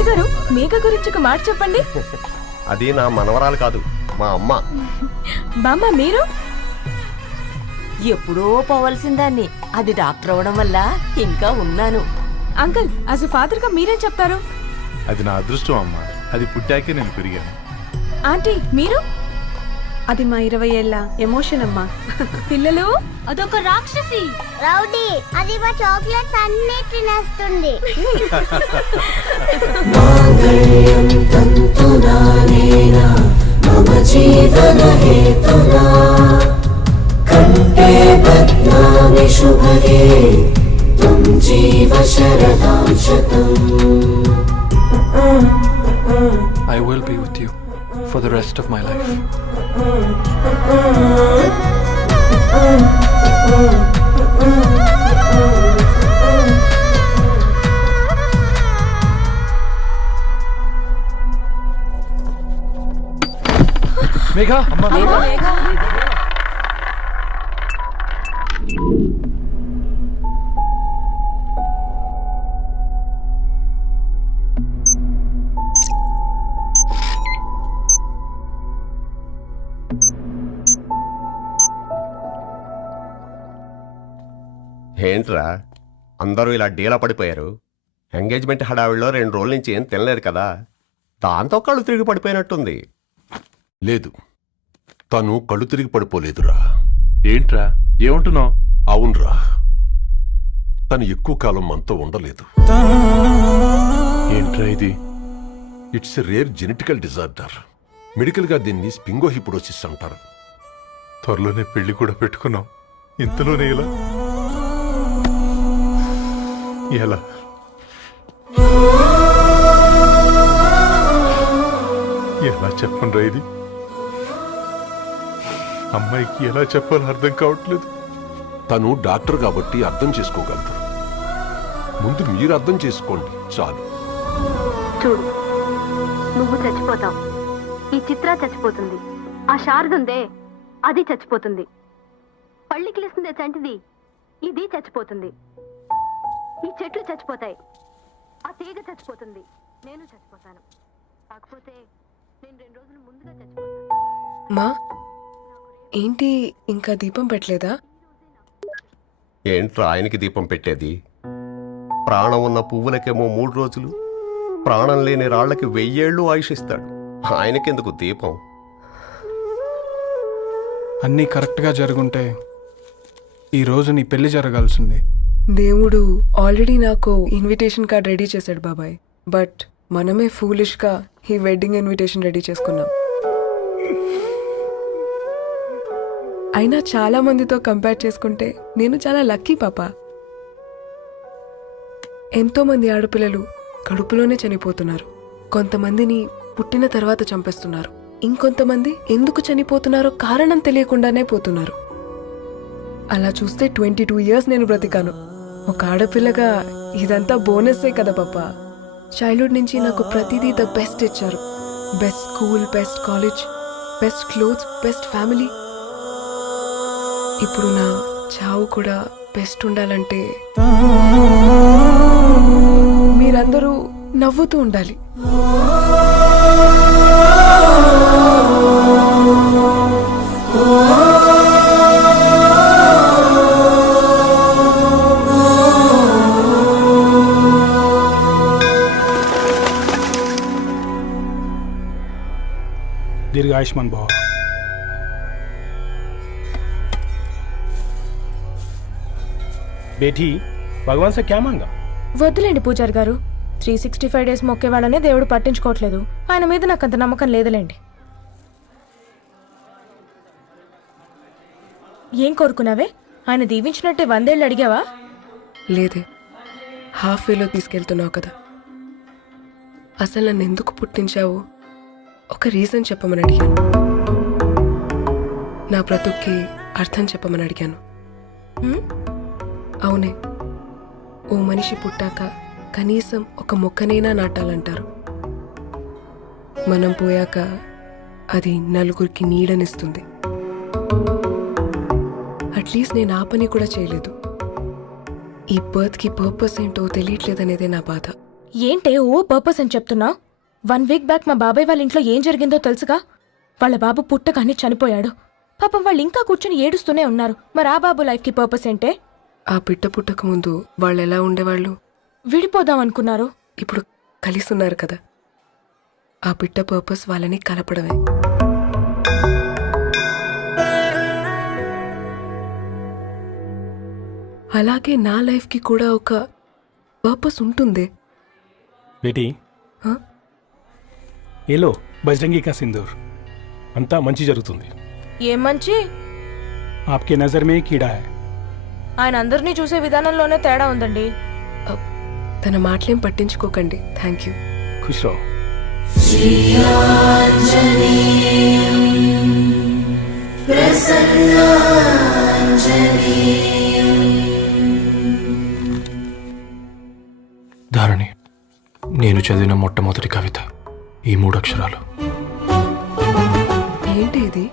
తాతగారు మేఘ గురించి ఒక మాట చెప్పండి. అది నా మనవరాలు కాదు, మా అమ్మ. బామ్మ మీరు? ఎప్పుడో పోవలసిందాన్ని, అది డాక్టర్ అవడం వల్ల ఇంకా ఉన్నాను. అంకుల్ యాజ్ ఎ ఫాదర్ గా మీరేం చెప్తారు? అది నా అదృష్టం అమ్మా, అది పుట్టాకే నేను పెరిగాను. ఆంటీ మీరు? అది మా 20 ఏళ్ల ఎమోషన్ అమ్మా. పిల్లలు అదొక రాక్షసి రౌడీ, అది మా చాక్లెట్స్ అన్ని తినేస్తుంది. I will be with you for the rest of my life. Megha, Amma. ఏంట్రా అందరూ ఇలా డీలా పడిపోయారు? ఎంగేజ్మెంట్ హడావిడిలో 2 రోజుల నుంచి ఏం తినలేదు కదా, దాంతో కళ్ళు తిరిగి పడిపోయినట్టుంది. లేదు, తను కళ్ళు తిరిగి పడిపోలేదురా. ఏంట్రా ఏమంటున్నావు? అవునరా, తను ఎక్కువ కాలం మనతో ఉండలేదు. ఏంట్రా ఇది? It's rare genetical disorder. Medical గా దీన్ని స్పింగోహిపోడోసిస్ అంటారు. త్వరలోనే పెళ్లి కూడా పెట్టుకున్నాం, ఇంతలోనే ఇలా ఎలా? ఎలా చెప్పండ్రా ఇది? అమ్మాయికి ఎలా చెప్పాలో అర్థం కావట్లేదు. తను డాక్టర్ కాబట్టి అర్థం చేసుకోగలదు. ముందు మీరు అర్థం చేసుకోండి చాలు. చూడు, నువ్వు చచ్చిపోతావు, ఈ చిత్ర చచ్చిపోతుంది, ఆ శారదుందే అది చచ్చిపోతుంది, పళ్ళికిలిస్తుందే చంటిది ఇది చచ్చిపోతుంది, ఈ చెట్లు చచ్చిపోతాయి, ఆ తీగ చచ్చిపోతుంది, నేను చచ్చిపోతాను. కాకపోతే నేను 2 రోజులు ముందుగా చచ్చిపోతాను. మా ఏంటి ఇంకా దీపం పెట్టలేదా? ఏంట్రా ఆయనకి దీపం పెట్టేది? ప్రాణం ఉన్న పువ్వులకేమో 3 రోజులు, ప్రాణం లేని రాళ్లకి 1000 ఏళ్ళు ఆయుషిస్తాడు. ఆయనకెందుకు దీపం? అన్నీ కరెక్ట్గా జరుగుంటే ఈరోజు నీ పెళ్లి జరగాల్సింది. దేవుడు ఆల్రెడీ నాకు ఇన్విటేషన్ కార్డ్ రెడీ చేశాడు బాబాయ్. బట్ మనమే ఫూలిష్గా ఈ వెడ్డింగ్ ఇన్విటేషన్ రెడీ చేసుకున్నాం. అయినా చాలా మందితో కంపేర్ చేసుకుంటే నేను చాలా లక్కీ పాపా. ఎంతో మంది ఆడపిల్లలు కడుపులోనే చనిపోతున్నారు. కొంతమందిని పుట్టిన తర్వాత చంపేస్తున్నారు. ఇంకొంతమంది ఎందుకు చనిపోతున్నారో కారణం తెలియకుండానే పోతున్నారు. అలా చూస్తే 22 years నేను బ్రతికాను. ఒక ఆడపిల్లగా ఇదంతా బోనస్సే కదా పాపా. చైల్డ్హుడ్ నుంచి నాకు ప్రతిదీ ద బెస్ట్ ఇచ్చారు. Best school, best college, best clothes, best family. ఇప్పుడు నా చావు కూడా బెస్ట్ ఉండాలంటే మీరందరూ నవ్వుతూ ఉండాలి. దీర్ఘ ఆయుష్మాన్ భవ. బేటీ భగవాన్ సే క్యా మాంగా? వద్దులేండి పూజారి గారు, 365 days మొక్కేవాళ్ళనే దేవుడు పట్టించుకోవట్లేదు. ఆయన మీద నాకు అంత నమ్మకం లేదులేండి. ఏం కోరుకున్నావే? ఆయన దీవించినట్టే 100 ఏళ్ళు అడిగావా? లేదే, హాఫ్ వేలో తీసుకెళ్తున్నావు కదా. అసలు నన్ను ఎందుకు పుట్టించావు ఒక రీజన్ చెప్పమని అడిగాను. నా బ్రతుక్కి అర్థం చెప్పమని అడిగాను. అవునే, ఓ మనిషి పుట్టాక కనీసం ఒక మొక్కనైనా నాటాలంటారు. మనం పోయాక అది నలుగురికి నీడనిస్తుంది. అట్లీస్ట్ నేను ఆ పని కూడా చేయలేదు. ఈ బర్త్కి పర్పస్ ఏంటో తెలియట్లేదనేదే నా బాధ. ఏంటే ఓ పర్పస్ అని చెప్తున్నా? 1 వీక్ బ్యాక్ మా బాబాయ్ వాళ్ళ ఇంట్లో ఏం జరిగిందో తెలుసుగా? వాళ్ళ బాబు పుట్టగానే చనిపోయాడు. పాపం వాళ్ళు ఇంకా కూర్చొని ఏడుస్తూనే ఉన్నారు. మరి ఆ బాబు లైఫ్కి పర్పస్ ఏంటే? ఆ బిడ్డ పుట్టక ముందు వాళ్ళు ఎలా ఉండేవాళ్ళు? విడిపోదాం అనుకున్నారు. ఇప్పుడు కలిసి ఉన్నారు కదా. ఆ బిడ్డ పర్పస్ వాళ్ళని కలపడమే. అలాగే నా లైఫ్కి కూడా ఒక పర్పస్ ఉంటుంది. बेटी हाँ? ये लो बजरंगी का सिंदूर अंता मंची जరుగుతుంది ఏం మంచి? आपके नजर में कीड़ा है ఆయన అందరినీ చూసే విధానంలోనే తేడా ఉందండి. తన మాటలేం పట్టించుకోకండి. Thank you. खुश रहो ధారణి, నేను చదివిన మొట్టమొదటి కవిత ఈ 3 అక్షరాలు. ఏంటి ఇది?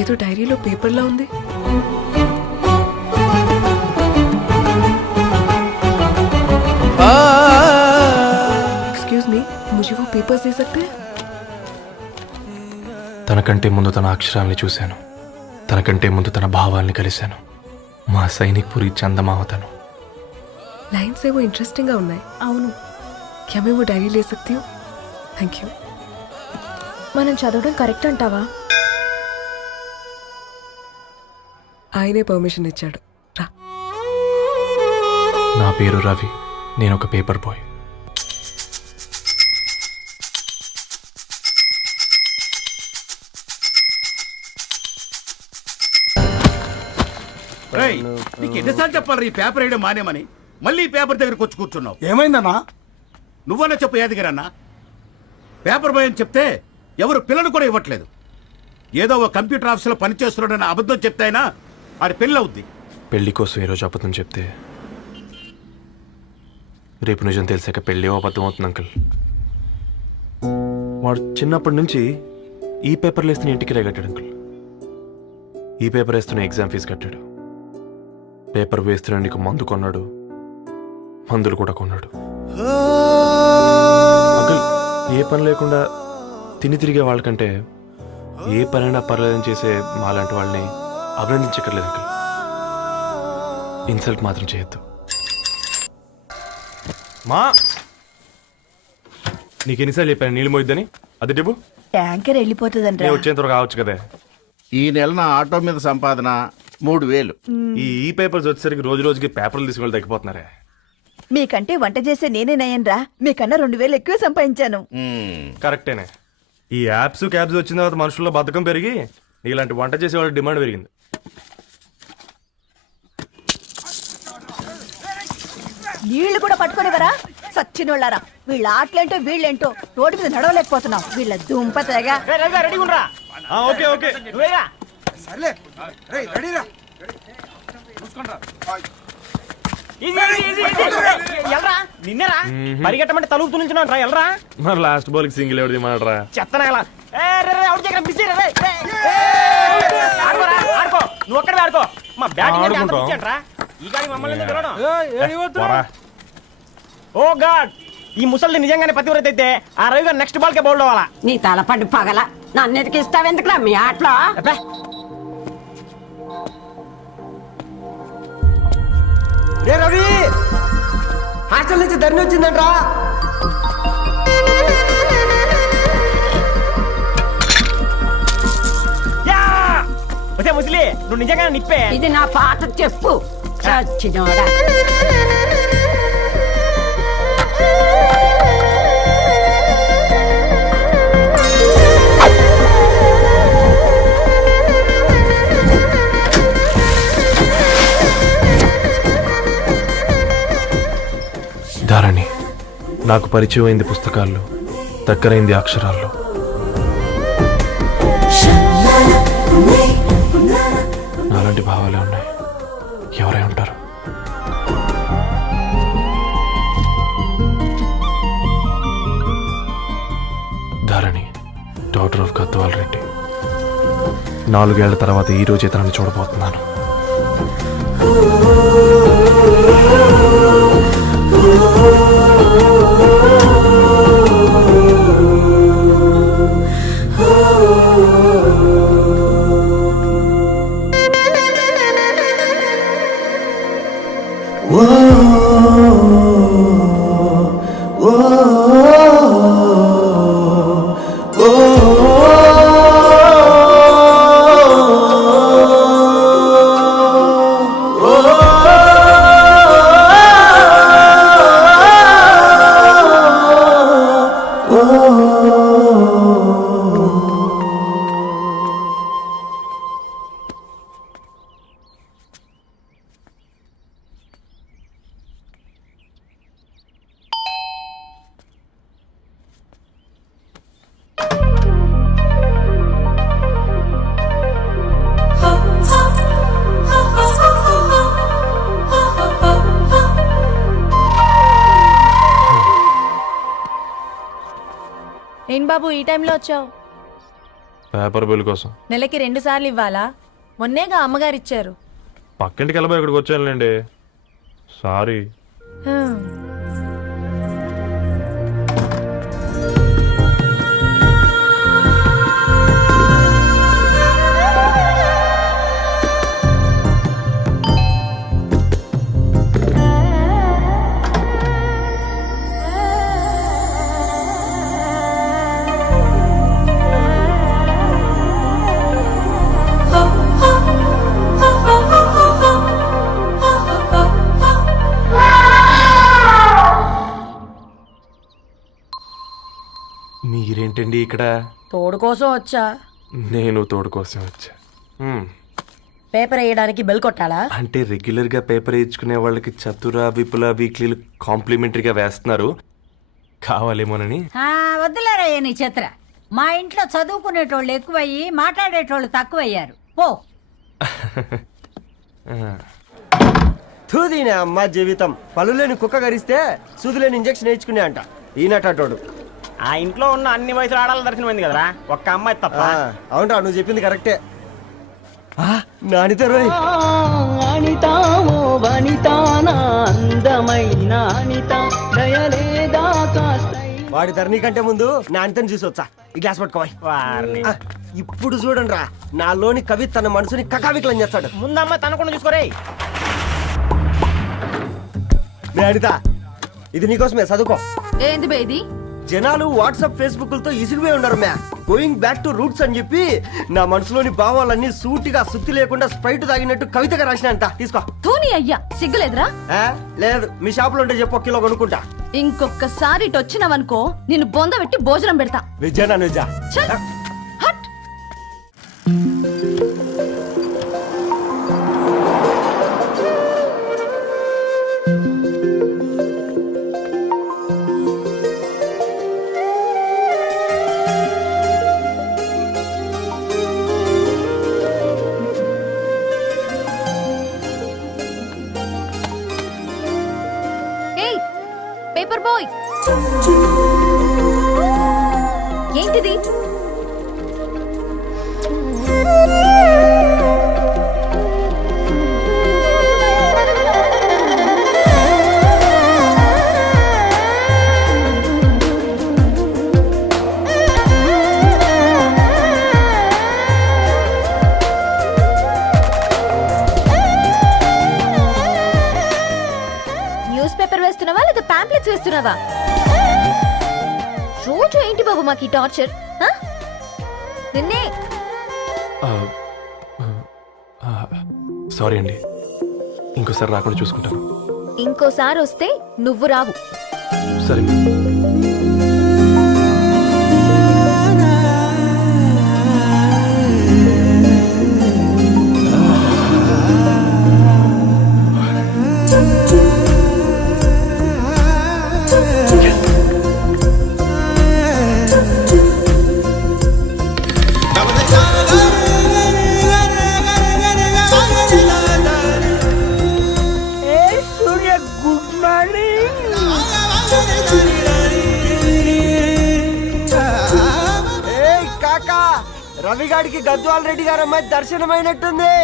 ఏదో డైరీలో పేపర్లా ఉంది. एक्सक्यूज मी, मुझे वो पेपर्स दे सकते हैं? తనకంటే ముందు తన అక్షరాల్ని చూశాను, తనకంటే ముందు తన భావాల్ని కలిశాను. మా సైనిక్ పురి చందమావతను. लाइन्स है वो इंटरेस्टिंग గా ఉన్నాయి. అవును, क्या मैं वो डायरी ले सकती हूँ? Thank you. మనం చదవడం కరెక్ట్ అంటావా? ఆయనే పర్మిషన్ ఇచ్చాడు. రా. నా పేరు రవి, నేను ఒక పేపర్ బాయ్. నీకు ఎన్నిసార్లు చెప్పాలి ఈ పేపర్ వేయడం మానేమని? మళ్ళీ ఈ పేపర్ దగ్గరకు వచ్చి కూర్చున్నావు. ఏమైందన్నా? నువ్వన్నా చెప్పు యాదగిరన్నా. పేపర్ బాయ్ అని చెప్తే ఎవరు పిల్లలు కూడా ఇవ్వట్లేదు. ఏదో ఒక కంప్యూటర్ ఆఫీసులో పనిచేస్తున్నాడన్న అబద్ధం చెప్తే అయినా ఆడి పెళ్ళి అవుద్ది. పెళ్లి కోసం ఈరోజు అబద్ధం చెప్తే రేపు నిజం తెలిసాక పెళ్ళి అబద్ధం అవుతుంది అంకుల్. వాడు చిన్నప్పటి నుంచి ఈ పేపర్లు వేస్తున్న ఇంటికి కట్టాడు అంకుల్. ఈ పేపర్ వేస్తున్న ఎగ్జామ్ ఫీజు కట్టాడు. పేపర్ వేస్తున్న నీకు మందు కొన్నాడు, మందులు కూడా కొన్నాడు. అంకుల్, ఏ పని లేకుండా తిని తిరిగే వాళ్ళకంటే ఏ పనైనా పర్లేదని చేసే మాలాంటి వాళ్ళని అభినందించక్కర్లేదు అంకుల్. ఇన్సల్ట్ మాత్రం చేయొద్దు. మా నీకెన్నిసార్లు చెప్పాను నీళ్ళు మోయిద్దని? అది డిబు ట్యాంకర్ వెళ్ళిపోతుందంటే వచ్చేంత వరకు కావచ్చు కదా. ఈ నెల నా ఆటో మీద సంపాదన 3000. ఈ పేపర్స్ వచ్చేసరికి రోజు రోజుకి పేపర్లు తీసుకుని తగ్గిపోతున్నారే. మీకంటే వంట చేసే నేనే నయ్యన్రా. మీకన్నా 2000 ఎక్కువ సంపాదించాను. కరెక్టేనే. ఈ యాప్స్ క్యాబ్స్ వచ్చిన తర్వాత మనుషుల్లో బద్ధకం పెరిగి ఇలాంటి వంట చేసే వాళ్ళ డిమాండ్ పెరిగింది. నీళ్లు కూడా పట్టుకునేవరా సచ్చినోళ్ళారా. వీళ్ళ ఆటలేంటో వీళ్ళేంటో రోడ్డు మీద నడవలేకపోతున్నాం. వీళ్ళ దుంప తెగ. ఓకే ఓకే నిన్నరా పరిగెట్టమంటే తలుపు నుంచి ఎల్రా. మరి లాస్ట్ బాల్ కి సింగిల్ ఎవరిది మాడరా? చెత్తనా నువ్వు ఒక్కడే ఆడుకో. మా బ్యాటింగ్ ఈ గాడి మమ్మల్ని పిలవడం. ఓ గాడ్, ఈ ముసలి నిజంగానే పతివ్రత అయితే ఆ రవి గారు నెక్స్ట్ బాల్ కే బౌల్డ్ అవ్వాలా. నీ తలపండి పగల నన్నిటికి ఇస్తావెందుకురా మీ ఆటలో? రే రవి, హాస్టల్ నుంచి ధరణి వచ్చిందంట్రా. ముసలి నువ్వు నిజంగా నిప్పే. ఇది నా పాట చెప్పు చచ్చినోడా. ధారణి, నాకు పరిచయం అయింది పుస్తకాల్లో, దగ్గరైంది అక్షరాల్లో. నాలాంటి భావాలే ఉన్నాయి. ఎవరై ఉంటారు? Dharani, doctor of Gadwal Reddy. 4 ఏళ్ల తర్వాత ఈ రోజే తనని చూడబోతున్నాను. Oh ఏం బాబు ఈ టైంలో వచ్చావు? పేపర్ బిల్ కోసం. నెలకి 2 సార్లు ఇవ్వాలా? మొన్నేగా అమ్మగారు ఇచ్చారు. పక్కింటికి వెళ్ళబోయి ఇక్కడికి వచ్చానులేండి. సారీ. మీరేంటండి ఇక్కడ? తోడు కోసం వచ్చా. నేను తోడు కోసం వచ్చా. పేపర్ వేయడానికి బెల్ కొట్టాలా? అంటే రెగ్యులర్గా పేపర్ వేయించుకునే వాళ్ళకి చతుర విపుల వీక్లీలు కాంప్లిమెంటరీగా వేస్తున్నారు, కావాలేమోనని. వద్దులేరా నీ చిత్ర. మా ఇంట్లో చదువుకునేటోళ్ళు ఎక్కువయ్యి మాట్లాడేటోళ్ళు తక్కువయ్యారు. పో. తూదీనే అమ్మ జీవితం. పలులేని కుక్క గరిస్తే సూదులేని ఇంజక్షన్ వేయించుకునే అంట ఈనటోడు. ఆ ఇంట్లో ఉన్న అన్ని వయసుల ఆడాల దర్శనమైంది కదరా, ఒక్క అమ్మాయి తప్ప. అవునరా, నువ్వు చెప్పింది కరెక్టే. నానిత రోయ్. వాడి ధరణి కంటే ముందు నానితని చూసి వచ్చా. ఈ గ్లాస్ పట్టుకోవాలి. ఇప్పుడు చూడండి రా, నాలోని కవి తన మనసుని కకావికలం చేస్తాడు. ముందమ్మ తనకుండా చూసుకోరే. నానిత, ఇది నీకోసమే, చదువుకో. ఏంది బేది? జనాలు వాట్సాప్ ఫేస్బుక్లతో ఇసిగిపోయి ఉన్నారు మ్యా. గోయింగ్ బ్యాక్ టు రూట్స్ అని చెప్పి నా మనసులోని భావాలన్నీ సూటిగా సుత్తి లేకుండా స్ప్రైట్ తాగినట్టు కవితగా రాసినంట. తీసుకో. తూని అయ్యా, సిగ్గులేదురా? లేదు, మీ షాప్ లో ఉంటే చెప్పు, 1 కిలో కొనుక్కుంటా. ఇంకొకసారి ఇటు వచ్చినావనుకో నిన్ను బొంద పెట్టి భోజనం పెడతా. వెజ్జా నా వెజ్జా? హట్. పేపర్ బాయ్, ఏంటిది? న్యూస్ పేపర్ వేస్తున్నావా లేదా పాంప్లెట్స్ వేస్తున్నావా? రోజు ఏంటి బాబు మాకు ఈ టార్చర్? నిన్నే. సారీ అండి, ఇంకోసారి రాకుండా చూసుకుంటాను. ఇంకోసారి వస్తే నువ్వు రావు. సరే. రవిగాడికి గద్వాల్ రెడ్డి గారు అమ్మాయి దర్శనమైనట్టుంది.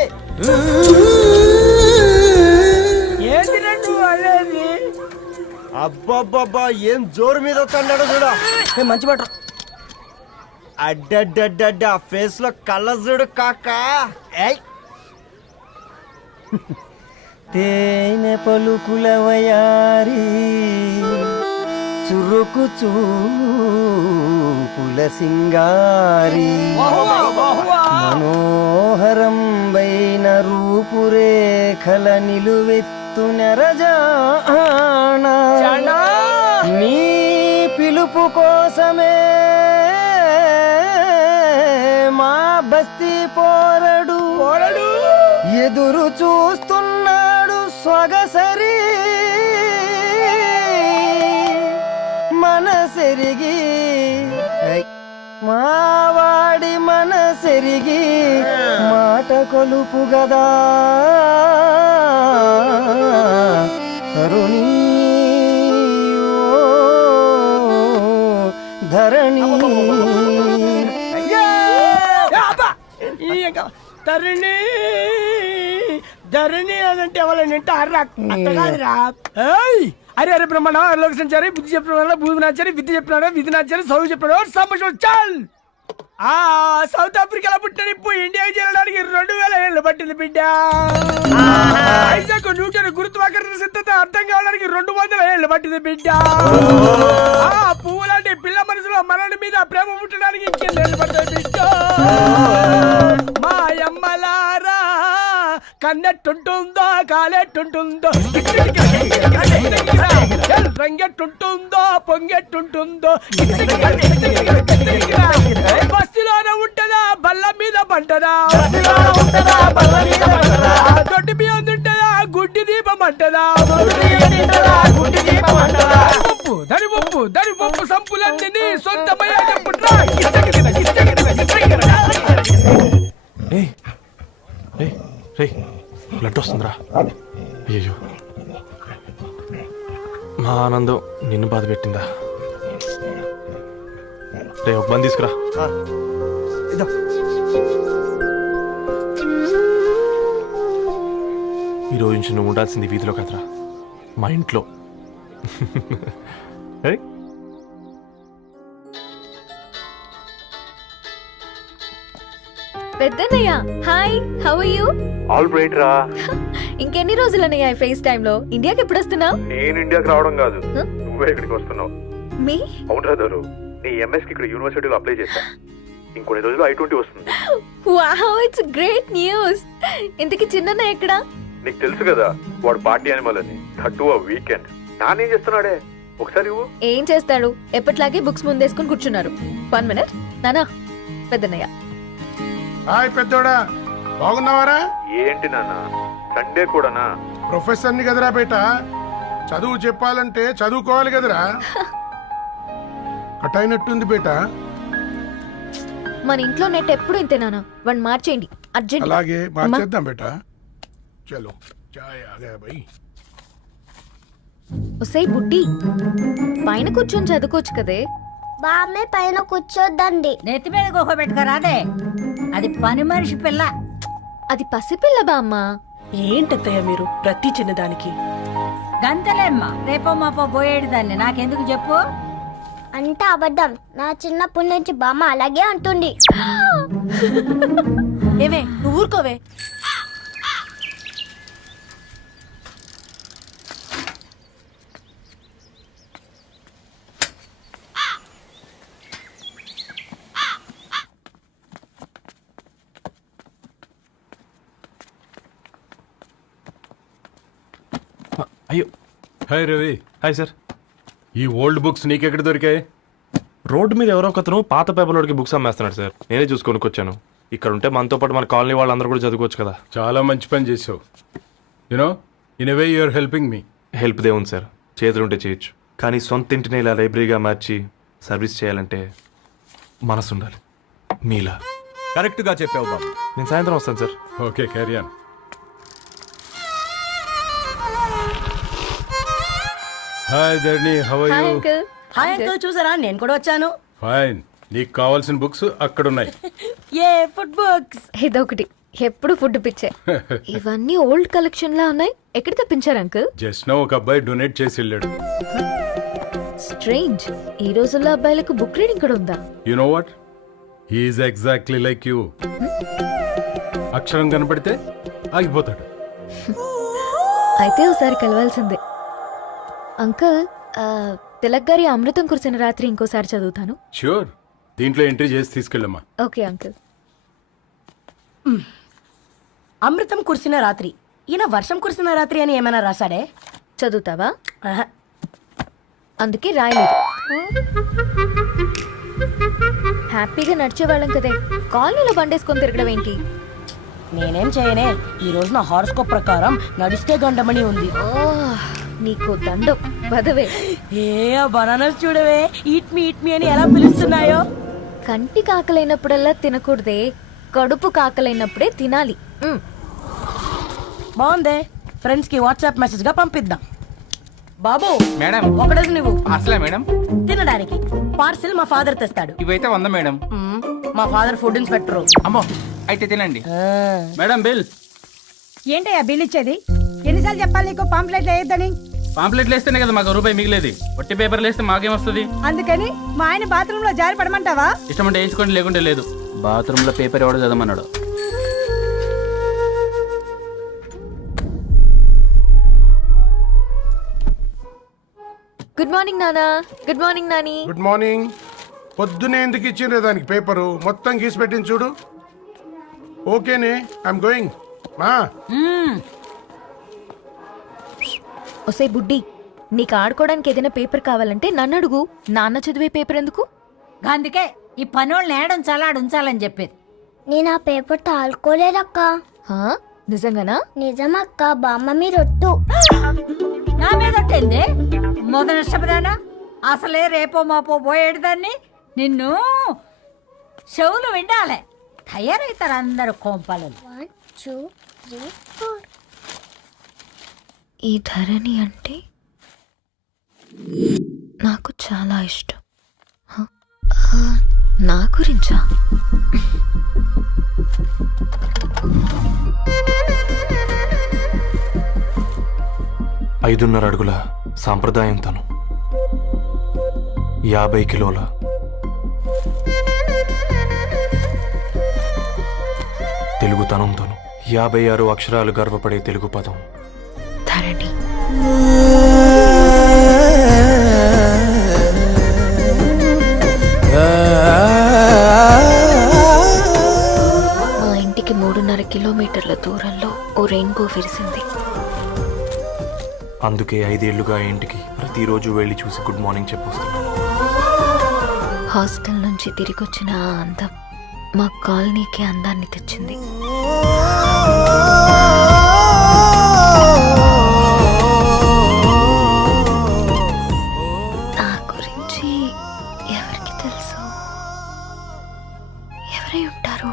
అబ్బబ్బబ్బా, ఏం జోరు మీద వస్తున్నాడో చూడు. మంచి బట్ట. అడ్డడ్డడ్డ ఫేస్ లో కళ్ళ చూడు కాకా. తేనె పలుకుల వయారి చురుకు చూపుల సింగారి మనోహరం వైన రూపురేఖల నిలువెత్తు నెరజానా నీ పిలుపు కోసమే మా బస్తీ పోరడు ఎదురు చూస్తున్నాడు సొగసరి మనసెరిగి మావాడి మనసెరిగి మాట కొలుపు గదా తరుణీ ధర తరణి తరణి ధరణి అదంటే ఎవరైనా అట్ట కాదురా. అరే అరే బ్రహ్మణ లోక సంచారి బుద్ధి చెప్పిన భూమి నాచారి విద్య చెప్పినాడు విధి నాచారి చదువు చెప్పినాడు సంభాషణ చాల్. సౌత్ ఆఫ్రికాలో పుట్టిన ఇప్పుడు ఇండియాకి చేరడానికి 2000 ఏళ్ళు పట్టింది బిడ్డ. ఐజాక్ న్యూటన్ గురుత్వాకర్షణ సిద్ధత అర్థం కావడానికి 200 ఏళ్ళు పట్టింది బిడ్డ. పువ్వు లాంటి పిల్ల మనసులో మరణి మీద ప్రేమ పుట్టడానికి ఇంకేళ్ళు పడుతుంది బిడ్డ. మా అమ్మలారా కన్నెట్టుంటుందో కాలెట్టుంటుందో రంగెట్టుంటుందో పొంగెట్టుంటుందో బస్సులోనే ఉంటదా బల్ల మీద పంటదా దొడ్డి బియ్యం తింటదా గుడ్డి దీపం అంటదా దరి పప్పు సంపులన్నీ సొంతమయ్యేటప్పుడు బ్లడ్ వస్తుందిరా. అయ్యో మా ఆనందం నిన్ను బాధ పెట్టిందా? రే ఒక బంద్ తీసుకురా. ఈరోజు నుంచి నువ్వు ఉండాల్సింది వీధిలో కదరా, మా ఇంట్లో. పెద్దన్నయ్య hi, how are you? All right రా. ఇంకెన్ని రోజులన్నయ్య ఫేస్ టైమ్ లో? ఇండియాకి ఎప్పుడు వస్తున్నావు? నేను ఇండియాకి రావడం కాదు, నువ్వే ఇక్కడికి వస్తున్నావు. మీ అవునరా దొరు, నీ ఎంఎస్ కి ఇక్కడ యూనివర్సిటీలో అప్లై చేశా. ఇంకొన్ని రోజులు I-20 వస్తుంది. Wow, it's great news. ఇంతకి చిన్నన్న ఎక్కడా? నీకు తెలుసు కదా వాడు పార్టీ అనిమల్ అని, థర్టు ఆ వీకెండ్. నానేం చేస్తున్నాడే ఒకసారి ఇవ్వు. ఏం చేస్తాడు, ఎప్పటిలాగే బుక్స్ ముందేసుకుని కూర్చున్నారు. 1 మినిట్ నానా. పెద్దన్నయ్య హాయ్ పెద్దోడా, బాగున్నావారా? ఏంటి నాన్న సండే కూడానా? ప్రొఫెసర్ని కదరా బేట, చదువు చెప్పాలంటే చదువుకోవాలి కదరా. కట్ అయినట్టుంది బేట. మన ఇంట్లో నెట్ ఎప్పుడు ఇంతే నానా, వన్ మార్చేయండి అర్జెంట్. అలాగే మార్చేద్దాం బేట. చలో చాయ్ ఆగా భయ్. ఒసై బుడ్డి, పైన కూర్చొని చదువుకోవచ్చు కదే. బామ్మే పైన కూర్చోద్దండి. నెత్తి మీద గుహ పెట్టుకోరాదే, అది పని మనిషి పిల్ల. అది పసిపిల్ల బామ్మ. ఏంటత్తయ్య మీరు ప్రతి చిన్నదానికి? గంతలేమ్మా, రేపో మాపో పోయేడు దాన్ని నాకెందుకు చెప్పు. అంటే అబద్ధం. నా చిన్నప్పటి నుంచి బామ్మ అలాగే అంటుంది. ఏవే నువ్వు ఊరుకోవే. అయ్యో హాయ్ రవి. Hi sir. ఈ ఓల్డ్ బుక్స్ నీకెక్కడ దొరికాయి? రోడ్డు మీద ఎవరో ఒకతను పాత పేపర్లోకి బుక్స్ అమ్మేస్తున్నాడు సార్, నేనే చూసుకొని వచ్చాను. ఇక్కడ ఉంటే మనతో పాటు మన కాలనీ వాళ్ళందరూ కూడా చదువుకోవచ్చు కదా. చాలా మంచి పని చేసావు. You know in a way you are helping me. Help దేవుంది సార్, చేతులుంటే చేయొచ్చు, కానీ సొంత ఇంటిని ఇలా లైబ్రరీగా మార్చి సర్వీస్ చేయాలంటే మనసు ఉండాలి మీలా. కరెక్ట్ గా చెప్పావు బాబు. నేను సాయంత్రం వస్తాను sir. Okay carry on. Hi Dharani, how are hi you? Uncle. Hi uncle, చూసారా నేను కూడా వచ్చాను. ఫైన్. నీకు కావాల్సిన బుక్స్ అక్కడ ఉన్నాయి. ఏ ఫుడ్ బుక్స్? ఇదొకటి, ఎప్పుడు ఫుడ్ పిచ్చే. ఇవన్నీ ఓల్డ్ కలెక్షన్ లా ఉన్నాయి. ఎక్కడ తెప్పించారు అంకుల్? జస్ట్ నో ఒక అబ్బాయి డొనేట్ చేసి వెళ్ళాడు. స్ట్రేంజ్, ఈ రోజుల్లో అబ్బాయిలకు బుక్ రీడింగ్ కూడా ఉందా? You know what, he is exactly like you. అక్షరం కనపడితే ఆగిపోతాడు. అయితే ఒకసారి కలవాల్సిందే. అంకుల్, తిలక్ గారి అమృతం కురిసిన రాత్రి ఇంకోసారి చదువుతాను. ష్యూర్, దీంట్లో ఎంట్రీ చేసి తీసుకెళ్ళమ్మా. Okay uncle. అమృతం కురిసిన రాత్రి, ఈయన వర్షం కురిసిన రాత్రి అని ఏమైనా రాశాడే? చదువుతావా? ఆహా. అందుకే రాయలేదు. హ్యాపీగా నడిచేవాళ్ళం కదే, కాలనీలో బండేసుకొని తిరగడం ఏంటి? నేనేం చేయనే, ఈ రోజు నా హారోస్కోప్ ప్రకారం నడిస్తే గండమణి ఉంది. నీకు దండం బదవే. ఏ బనానాస్ చూడవే, ఈట్ మీ అని ఎలా పిలుస్తున్నాయో. కంటి కాకలైనప్పుడల్లా తినకూడదే, కడుపు కాకలైనప్పుడే తినాలి. బాగుందే, ఫ్రెండ్స్ కి వాట్సాప్ మెసేజ్ గా పంపిద్దాం. బాబు మేడం ఒకడేసి నువ్వు అసలే మేడం తినడానికి పార్సిల్ మా ఫాదర్ తెస్తాడు. ఇవైతే 100 మేడం. మా ఫాదర్ ఫుడ్ ఇన్స్పెక్టర్. అమ్మో అయితే తినండి. Madam bill. ఏంటయ్యా బిల్ ఇచ్చేది? ఎన్నిసార్లు చెప్పాలి నీకు పాంప్లెట్ వేయొద్దని? పాంప్లెట్లు వేస్తేనే కదా మాకు రూపాయి మిగిలేది. వట్టి పేపర్లు వేస్తే మాకేమొస్తుంది? అందుకని మా ఆయన బాత్రూమ్ లో జారి పడమంటావా? ఇష్టమంటే వేయించుకోండి, లేకుంటే లేదు. బాత్రూమ్ లో పేపర్ ఎవడో చదవమన్నాడు. గుడ్ మార్నింగ్ నానా. Good morning Nani. Good morning. పొద్దునే ఎందుకు ఇచ్చిండ్రే దానికి పేపరు? మొత్తం గీసి పెట్టింది చూడు. ఓకేనే, ఐఎమ్ గోయింగ్. మా ఒసే బుడ్డి, నీకు ఆడుకోవడానికి ఏదైనా పేపర్ కావాలంటే నన్ను అడుగు. నాన్న చదివే పేపర్ ఎందుకు? అందుకే ఈ పనోళ్ళని ఏడుంచాలా ఉంచాలని చెప్పేది. నేను ఆ పేపర్ తాలుకోలేదక్క. హా? నిజంగానా? నిజమక్క, బామ్మ మీరొట్టు. నా మీద ఒట్టేంది? మొదటి నష్టపదానా? అసలే రేపో మాపో పోయేడు దాన్ని. నిన్ను చెవులు విండాలే. తయారవుతారు అందరు కోంపాలు. 1 2 3 4. ఈ ధరణి అంటే నాకు చాలా ఇష్టం. హ? నా గురించా? 5.5 అడుగుల సాంప్రదాయం తను, 50 కిలోల తెలుగుతనం తను, 56 అక్షరాలు గర్వపడే తెలుగు పదం ధరణి. మా ఇంటికి 3.5 కిలోమీటర్ల దూరంలో ఓ రెయిన్బో విరిసింది. అందుకే 5 ఏళ్లుగా ఇంటికి ప్రతిరోజు వెళ్ళి చూసి గుడ్ మార్నింగ్ చెప్పొస్తున్నాను. హాస్టల్ నుంచి తిరిగొచ్చిన ఆ అందం మా కాలనీకి అందాన్ని తెచ్చింది. నా గురించి ఎవరికి తెలుసు? ఎవరై ఉంటారు?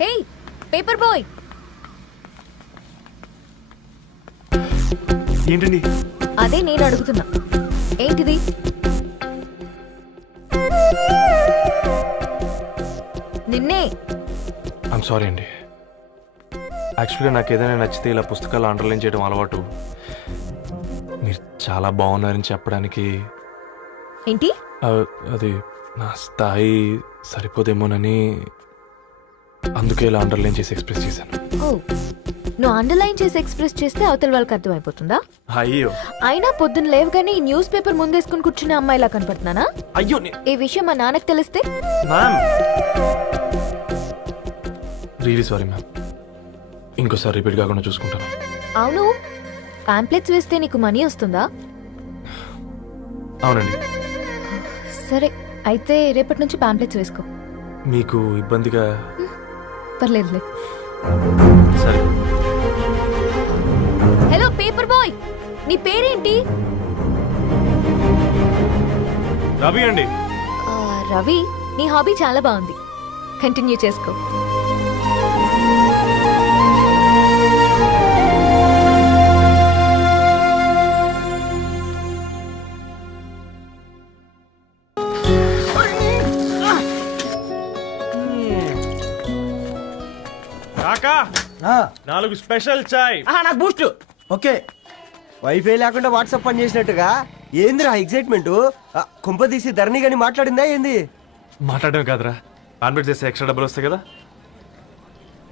హే పేపర్ బాయ్, ఏంటండి? అదే నేను అడుగుతున్నా. ఏంటిది? నిన్నే. ఐమ్ సారీ అండి. యాక్చువల్గా నాకు ఏదైనా నచ్చితే ఇలా పుస్తకాలు అండర్లైన్ చేయడం అలవాటు. మీరు చాలా బాగున్నారని చెప్పడానికి ఏంటి? అది నా స్థాయి సరిపోదేమోనని అందుకే ఇలా అండర్లైన్ చేసి ఎక్స్ప్రెస్ చేశాను. ఓ, నువ్వు అండర్లైన్ చేసి ఎక్స్ప్రెస్ చేస్తే అవతల వాళ్ళకి అర్థమైపోతుందా? అయ్యో, అయినా పొద్దున్న లేవగానే ఈ న్యూస్ పేపర్ ముందేసుకుని కూర్చునే అమ్మాయిలా కనపడుతున్నానా? అయ్యో ఈ విషయం మా నాన్నకి తెలిస్తే? Ma'am, really sorry ma'am. ఇంకోసారి రిపీట్ కాకుండా చూసుకుంటాను. అవును, పాంప్లెట్స్ వేస్తే నీకు మనీ వస్తుందా? అవునండి. సరే, అయితే రేపటి నుంచి పాంప్లెట్స్ వేసుకో. మీకు ఇబ్బందిగా? పర్లేదులే. సరే. హలో పేపర్ బాయ్, నీ పేరేంటి? రవి అండి. రవి, నీ హాబీ చాలా బాగుంది, కంటిన్యూ చేసుకో. కాకా, 4 స్పెషల్ చాయ్. నాకు బూస్ట్. ఓకే, వైఫై లేకుండా వాట్సాప్ పని చేసినట్టుగా ఏందిరా ఎగ్జైట్మెంట్? కుంప తీసి ధరణి గాని మాట్లాడిందా ఏంది? మాట్లాడడం కాదురా, కాన్వర్ట్ చేస్తే ఎక్స్ట్రా డబ్బులు వస్తాయి కదా,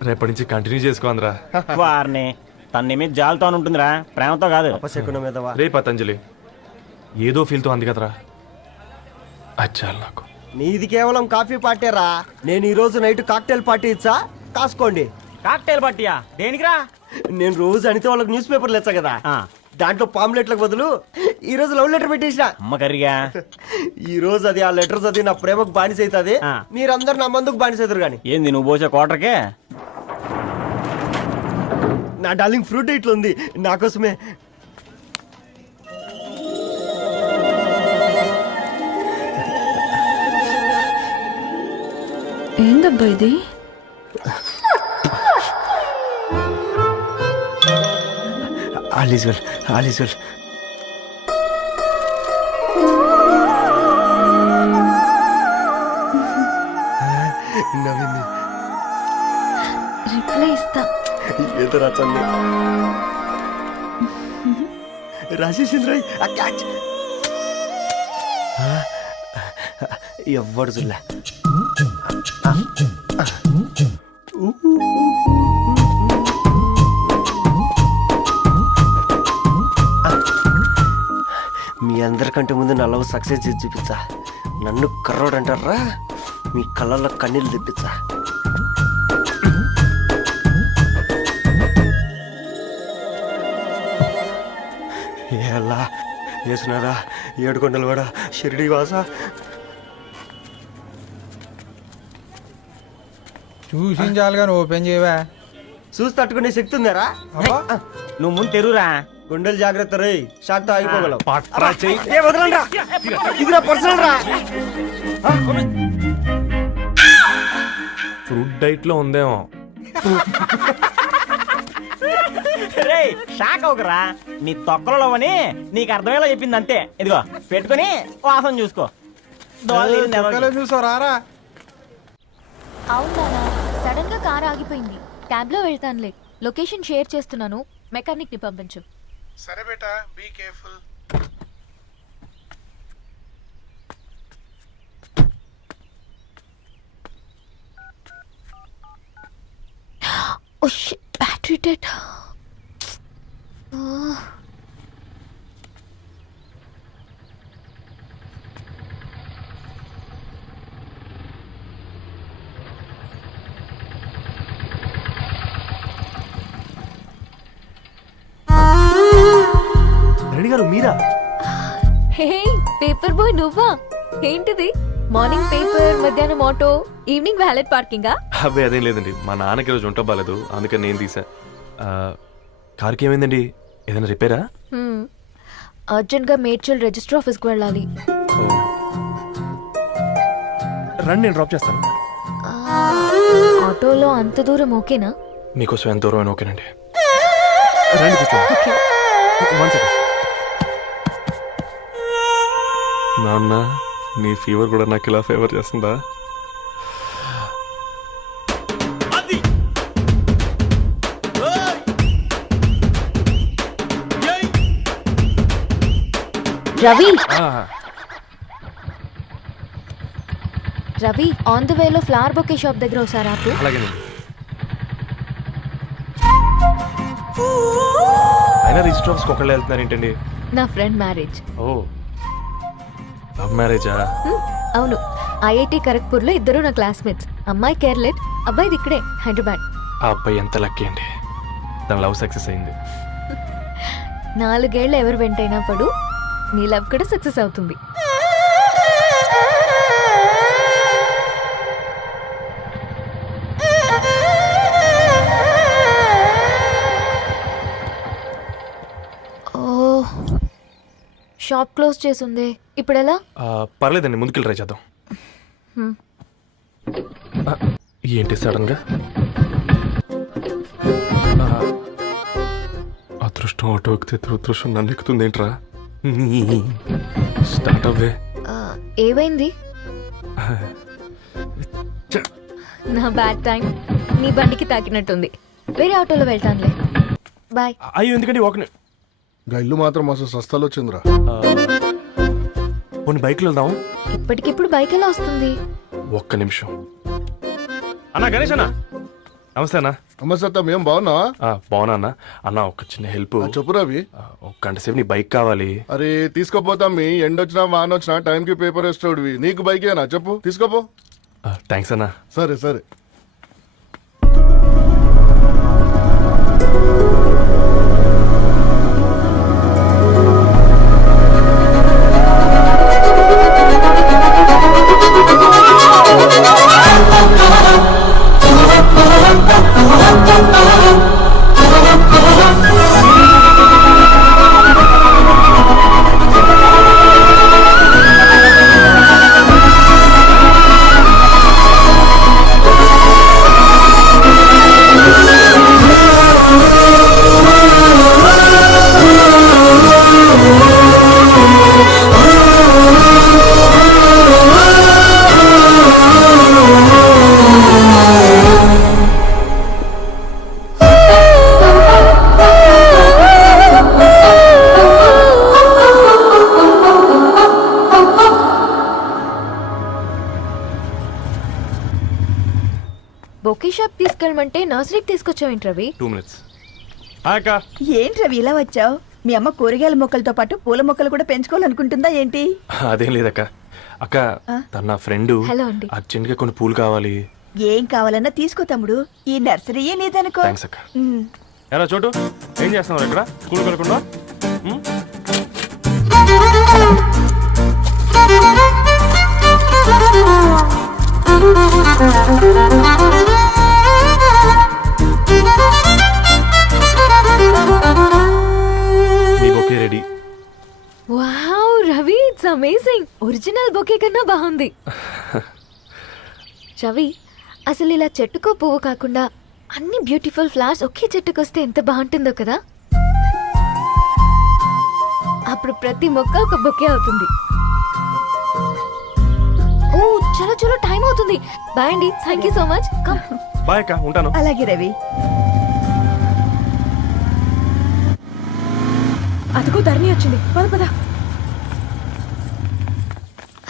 రేపటి నుంచి కంటిన్యూ చేసుకోందిరా. వారిని తన మీద జాలతో ఉంటుందిరా, ప్రేమతో కాదు. అపశకునం మీదవా? రే పతంజలి, ఏదో ఫీల్తో అంది కదరా, అది చాలు నాకు. నీది కేవలం కాఫీ పార్టీరా. నేను ఈ రోజు నైట్ కాక్టైల్ పార్టీ ఇచ్చా, కాసుకోండి. కాక్టైల్ పార్టీయా? దేనికిరా? నేను రోజు అనితే వాళ్ళకి న్యూస్ పేపర్లు ఇచ్చా కదా, దాంట్లో పాంప్లెట్లకు బదులు ఈ రోజు లవ్ లెటర్ పెట్టేసిన. అమ్మ కర్రీగా. ఈ రోజు అది ఆ లెటర్ చదివి నా ప్రేమకు బానిస అవుతుంది, మీరందరు నా మందుకు బానిస అవుతారు. కానీ ఏంది నువ్వు పోసే క్వార్టర్కే? నా డార్లింగ్ ఫ్రూట్ ఇట్లా ఉంది, నా కోసమే. ఏందబ్బా ఇది? All is well, all is well. నవ్వింది. రిప్లై ఇస్తా. ఏదో రాచండి రాజేసింద్ర క్యాచ్. ఎవ్వడు చూడలే. మీ అందరికంటే ముందు నా లవ్ సక్సెస్ చేసి చూపించా. నన్ను కర్రోడు అంటారా, మీ కళ్ళల్లో కన్నీళ్ళు తెప్పించా. ఎలా వేసినారా ఏడుకొండలు కూడా షిరిడి వాస. చూసించాలుగా ఓపెన్ చేయవా? చూసి తట్టుకునే శక్తి ఉందారా? నువ్వు ముందు తెరురా. గుండెలు జాగ్రత్త రే, షాక్తో ఆగిపోగలవు. ఫ్రూట్ డైట్ లో ఉందేమో. రే షాక్ అవకరా, నీ తొక్కలలో అని నీకు అర్థమయ్యేలా చెప్పింది అంతే. ఇదిగో పెట్టుకుని వాసన చూసుకో. చూసారా? అవునా, సడన్ గా కార్ ఆగిపోయింది. క్యాబ్ లో వెళ్తానులే. లొకేషన్ షేర్ చేస్తున్నాను, మెకానిక్ ని పంపించు. సరే బేటా, be careful. Oh shit, battery dead. Reddy గారు మీరా? హే పేపర్ బాయ్, నువ్వా? ఏంటిది? మార్నింగ్ పేపర్, మధ్యాహ్నం ఆటో, ఈవినింగ్ వ్యాలెట్ పార్కింగా? అబ్బాయి అదేం లేదండి, మా నాన్నకి రోజు ఉంట బాగాలేదు, అందుకని నేను తీసా. కార్కి ఏమైందండి? ఏదైనా రిపేరా? అర్జెంట్ గా మేడ్చల్ రిజిస్టర్ ఆఫీస్కి వెళ్ళాలి. రండి, నేను డ్రాప్ చేస్తాను. ఆటోలో అంత దూరం ఓకేనా? మీకోసం ఎంత దూరం అయినా ఓకేనండి. రండి కూర్చోండి. నాన్న, నీ ఫీవర్ కూడా నాకు ఇలా ఫేవర్ చేస్తుందా? రవి, రవి ఆన్ ద వేలో ఫ్లవర్ బొకే షాప్ దగ్గర ఒకసారి ఆపు. అలాగేనండి. అయినా రిజిస్టర్ ఆఫీస్కి ఒకళ్ళు వెళ్తున్నారు ఏంటండి? నా ఫ్రెండ్ మ్యారేజ్. ఓ, లవ్ మ్యారేజా? అవును, ఐఐటి ఖరగ్పూర్ లో ఇద్దరు నా క్లాస్మేట్స్. అమ్మాయి కేర్లెట్, అబ్బాయిది ఇక్కడే హైదరాబాద్. ఆ అబ్బాయి ఎంత లక్కీ అండి, తన లవ్ సక్సెస్ అయింది. 4 ఏళ్ళు ఎవరు వెంటైనా పడు, నీ లవ్ కూడా సక్సెస్ అవుతుంది. ఓ, షాప్ క్లోజ్ చేసింది, ఇప్పుడు ఎలా? పర్లేదండి, ముందుకెళ్ళి ట్రై చేద్దాం. ఏంటి సడన్ గా? అదృష్టం ఆటో ఎక్కితే దురదృష్టం నన్ను ఎక్కుతుంది ఏంట్రా? స్టార్ట్ అవ్వే. ఏమైంది? నా బ్యాడ్ టైం నీ బండికి తాకినట్టుంది. వేరే ఆటోలో వెళ్తానులే, బాయ్. అయ్యో, ఎందుకండి ఒక ఇల్లు మాత్రం మస్తు సస్తాలు వచ్చిందిరా. కొన్ని బైక్లో వెళ్దాం. ఇప్పటికిప్పుడు బైక్ ఎలా వస్తుంది? ఒక్క నిమిషం. అన్నా, గణేష్ అన్న, నమస్తే అన్న. నమస్తే, ఏం బాగున్నావా? బాగున్నా అన్న. అన్న, ఒక చిన్న హెల్ప్. చెప్పు రవి. ఒక గంట సేపు నీ బైక్ కావాలి. అరే తీసుకోపోతాం, మీ ఎండొచ్చినా వాన వచ్చినా టైంకి పేపర్ వేస్తాడువి. నీకు బైకేనా? చెప్పు, తీసుకోపో. థ్యాంక్స్ అన్న. సరే సరే. బొకే షాప్ తీసుకెళ్ళమంటే నర్సరీకి తీసుకొచ్చావేంటి రవి? 2 minutes. అక్క ఏంటి రవి ఇలా వచ్చావు? మీ అమ్మ కూరగాయల మొక్కలతో పాటు పూల మొక్కలు కూడా పెంచుకోవాలనుకుంటుందా ఏంటి? అదేం లేదక్క. అక్క తన నా ఫ్రెండ్ హలో అండి. అర్జెంట్గా కొన్ని పూలు కావాలి. ఏం కావాలన్నా తీసుకో తమ్ముడు, ఈ నర్సరీయే నీదనుకో. థ్యాంక్స్ అక్క. ఎలా చోటు ఏం చేస్తున్నావు ఇక్కడ స్కూల్కి వెళ్ళకుండా? మీ bouquet ready. Wow Ravi, it's amazing. Original bouquet కన్నా బాగుంది. రవి, అసలు ఇలా చెట్టుకో పువ్వు కాకుండా అన్ని బ్యూటిఫుల్ ఫ్లవర్స్ ఒకే చెట్టుకొస్తే ఎంత బాగుంటుందో కదా. అప్పుడు ప్రతి మొక్క ఒక బొకే అవుతుంది. ఓ చలో చలో, టైం అవుతుంది. బాయ్ అండి, thank you so much. Come. Bye అక్క, ఉంటాను. అలాగే రవి. అదిగో ధరణి వచ్చింది, పద పద.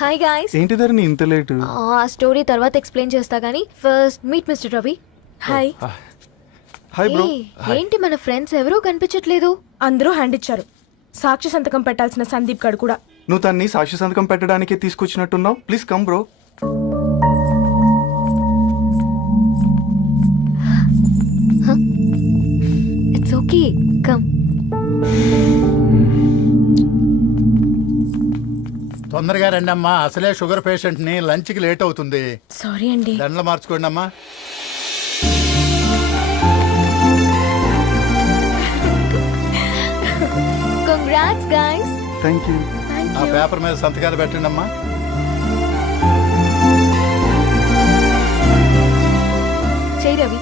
Hi guys. ఏంటి ధరణి ఇంత లేటు? ఆ స్టోరీ తర్వాత ఎక్స్ప్లెయిన్ చేస్తా గానీ first meet mister Ravi. Hi. Hi bro. ఏంటి మన ఫ్రెండ్స్ ఎవరూ కనిపించట్లేదు? అందరూ హ్యాండ్ ఇచ్చారు. సాక్షి సంతకం పెట్టాల్సిన సందీప్ గడు కూడా. నువ్వు తన్ని సాక్షి సంతకం పెట్టడానికే తీసుకొచ్చినట్టున్నావు. Please come bro. It's okay, come. తొందరగా రండి అమ్మా, అసలే షుగర్ పేషెంట్ ని, లంచ్ కి లేట్ అవుతుంది. సారీ అండి. దండలు మార్చుకోండి అమ్మా. Congrats guys. Thank you. ఆ పేపర్ మీద సంతకాలు పెట్టండి అమ్మా. చెయ్ రవి.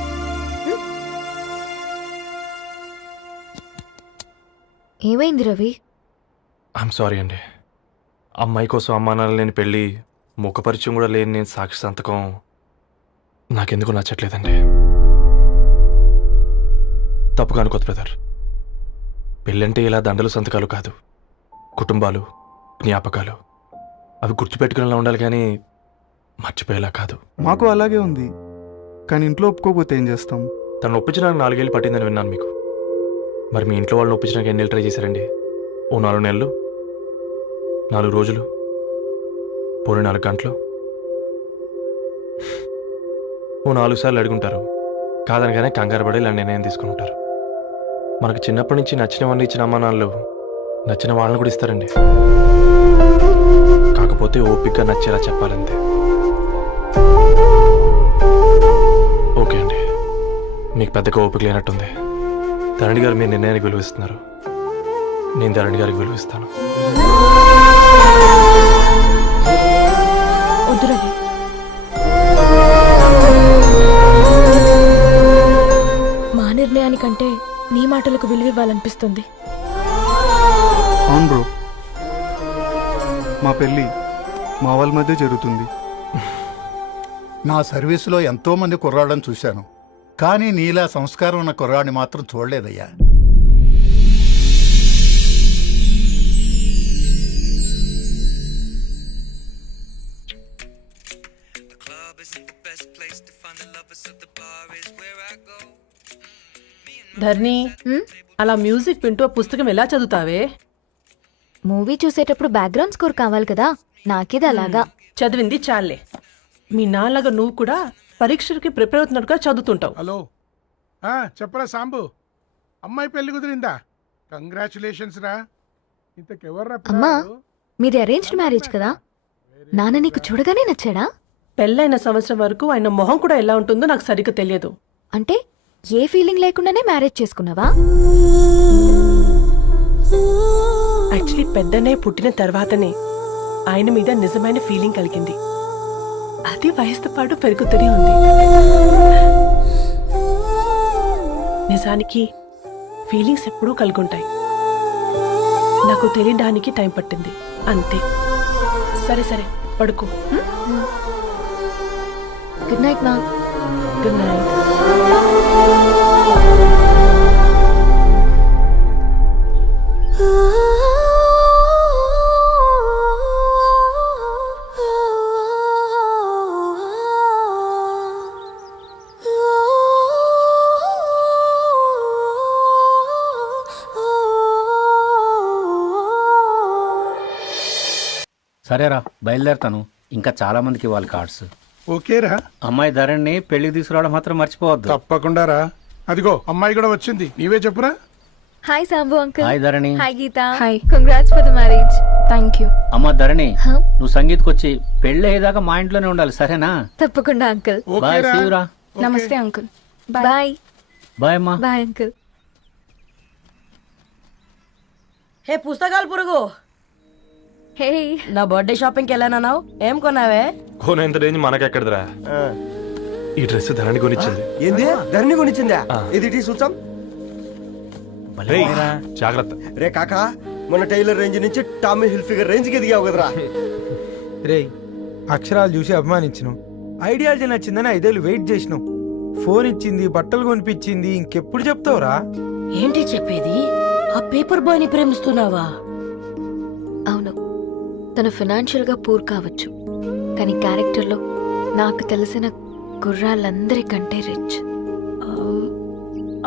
ఏమైంది రవి? ఐఎమ్ సారీ అండి. అమ్మాయి కోసం అమ్మానాలు లేని పెళ్ళి, ముఖపరిచయం కూడా లేని నేను సాక్షి సంతకం నాకెందుకు నచ్చట్లేదండి. తప్పుగా అనుకోదు బ్రదర్. పెళ్ళంటే ఇలా దండలు సంతకాలు కాదు, కుటుంబాలు, జ్ఞాపకాలు. అవి గుర్తుపెట్టుకునేలా ఉండాలి కానీ మర్చిపోయేలా కాదు. మాకు అలాగే ఉంది, కానీ ఇంట్లో ఒప్పుకోకపోతే ఏం చేస్తాం? తను ఒప్పించడానికి 4 ఏళ్ళు పట్టిందని విన్నాను మీకు. మరి మీ ఇంట్లో వాళ్ళని ఒప్పించడానికి ఎన్ని ఏళ్ళు ట్రై చేశారండి? ఓ 4 నెలలు, 4 రోజులు, పోనీ 4 గంటలు, ఓ 4 సార్లు అడుగుంటారు. కాదనగానే కంగారు పడి ఇలా నిర్ణయం తీసుకుని ఉంటారు. మనకు చిన్నప్పటి నుంచి నచ్చినవన్నీ ఇచ్చిన అమ్మానాళ్ళు నచ్చిన వాళ్ళని కూడా ఇస్తారండి. కాకపోతే ఓపికగా నచ్చేలా చెప్పాలంతే. ఓకే అండి, మీకు పెద్దగా ఓపిక లేనట్టుంది. ధరణి గారు మీ నిర్ణయానికి విలువిస్తున్నారు, నేను ధరణి గారికి విలువిస్తాను. వద్దు రవి. మా నిర్ణయానికంటే నీ మాటలకు విలువివ్వాలనిపిస్తుంది. అవును బ్రో, మా పెళ్ళి మా వాళ్ళ మధ్య జరుగుతుంది. నా సర్వీసులో ఎంతో మంది కుర్రాళ్ళని చూశాను, కానీ నీలా సంస్కారం ఉన్న కుర్రాడిని మాత్రం చూడలేదయ్యా. ధర్ని, అలా మ్యూజిక్ వింటూ ఆ పుస్తకం ఎలా చదువుతావే? మూవీ చూసేటప్పుడు బ్యాక్గ్రౌండ్ స్కోర్ కావాలి కదా, నాకిది అలాగా. చదివింది చాలే. మీ నాన్నగా నువ్వు కూడా పరీక్షలకి ప్రిపేర్ అవుతున్నట్టుగా చదువుతుంటావు. హలో, చెప్పరా సాంబు, అమ్మాయి పెళ్లి కుదిరిందా? కంగ్రాచులేషన్స్ రా. ఇంతకెవర్రా అమ్మా, పిల్లాడు? మీది అరేంజ్డ్ మ్యారేజ్ కదా, నాన్న నీకు చూడగానే నచ్చాడా? పెళ్ళైన సంవత్సరం వరకు ఆయన మొహం కూడా ఎలా ఉంటుందో నాకు సరిగ్గా తెలియదు. అంటే ఏ ఫీలింగ్ లేకుండానే మ్యారేజ్ చేసుకున్నావా? యాక్చువల్లీ పెద్దనే పుట్టిన తర్వాతనే ఆయన మీద నిజమైన ఫీలింగ్ కలిగింది. అది వయసుతో పాటు పెరుగుతూనే ఉంది. నిజానికి ఫీలింగ్స్ ఎప్పుడూ కలుగుంటాయి. నాకు తెలియడానికి టైం పట్టింది అంతే. సరే సరే, పడుకో. గుడ్ నైట్ మా. Good night. సరేరా బయలుదేరతాను. ఇంకా చాలా మందికి ఇవ్వాలి కార్డ్స్. ఓకేరా? అమ్మాయి ధరణి పెళ్లికి తీసుకురావడం మాత్రం మర్చిపోవద్దు. తప్పకుండా రా. అదిగో అమ్మాయి కూడా వచ్చింది. నీవే చెప్పురా. Hi Sambu uncle. Hi Dharani. Hi Geetha. Hi. Congrats for the marriage. Thank you. అమ్మ ధరణి, నువ్వు సంగీత్కి వచ్చి పెళ్లి అయ్యేదాకా మా ఇంట్లోనే ఉండాలి, సరేనా? తప్పకుండా అంకుల్. బాయ్, ఓకేరా? శివరా. నమస్తే అంకుల్. బాయ్. బాయ్ అమ్మా. Bye uncle. హే పుస్తకాలు పురుగు, హే నా బర్త్డే షాపింగ్కి వెళ్ళానన్నావు, ఏం కొన్నావే? కోనేంత రేంజ్ మనకెక్కడదిరా. ఈ డ్రెస్ ధరణి కొనిచ్చింది. ఏంది ధరణి కొనిచ్చిందా? ఇది టీ సూచం. రేయ్, జాగ్రత్త. రే కాకా, మన టైలర్ రేంజ్ నుంచి టామీ హిల్ఫిగర్ రేంజ్ కి ఎదిగావు కదరా. రే అక్షరాలు చూసి అభిమానించను, ఐడియాలజీ నచ్చిందని 5 ఏళ్ళు వెయిట్ చేసినావు. ఫోన్ ఇచ్చింది, బట్టలు కొనిపించింది, ఇంకెప్పుడు చెప్తావురా? ఏంటి చెప్పేది? ఆ పేపర్ బాయ్ ని ప్రేమిస్తున్నావా? అవును, తను ఫినాన్షియల్గా పూర్ కావచ్చు, కానీ క్యారెక్టర్లో నాకు తెలిసిన కుర్రాళ్ళందరికంటే రిచ్.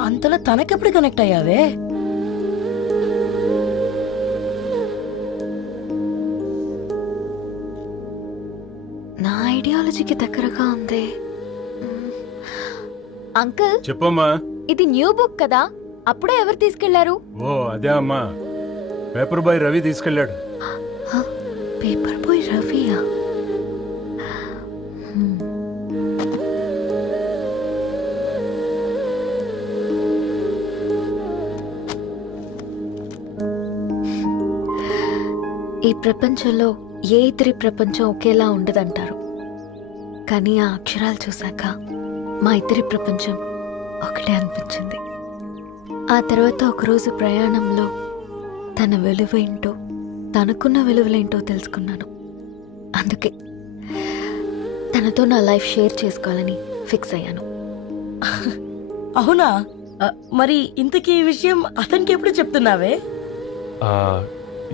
అంతలో తనకెప్పుడు కనెక్ట్ అయ్యావే? నా ఐడియాలజీకి దగ్గరగా ఉంది. అంకుల్ చెప్పమ్మా. ఇది న్యూ బుక్ కదా, అప్పుడే ఎవరు తీసుకెళ్లారు? ఓ అదే అమ్మా, పేపర్ బాయ్ రవి తీసుకెళ్ళాడు. పేపర్ బాయ్ రవియా? ఈ ప్రపంచంలో ఏ ఇద్దరి ప్రపంచం ఒకేలా ఉండదంటారు, కానీ ఆ అక్షరాలు చూశాక మా ఇద్దరి ప్రపంచం ఒకటే అనిపించింది. ఆ తర్వాత ఒకరోజు ప్రయాణంలో తన విలువ ఏంటో, తనకున్న విలువలేంటో తెలుసుకున్నాను. అందుకే తనతో నా లైఫ్ షేర్ చేసుకోవాలని ఫిక్స్ అయ్యాను. అవునా? మరి ఇంతకీ ఈ విషయం అతనికి ఎప్పుడు చెప్తున్నావే?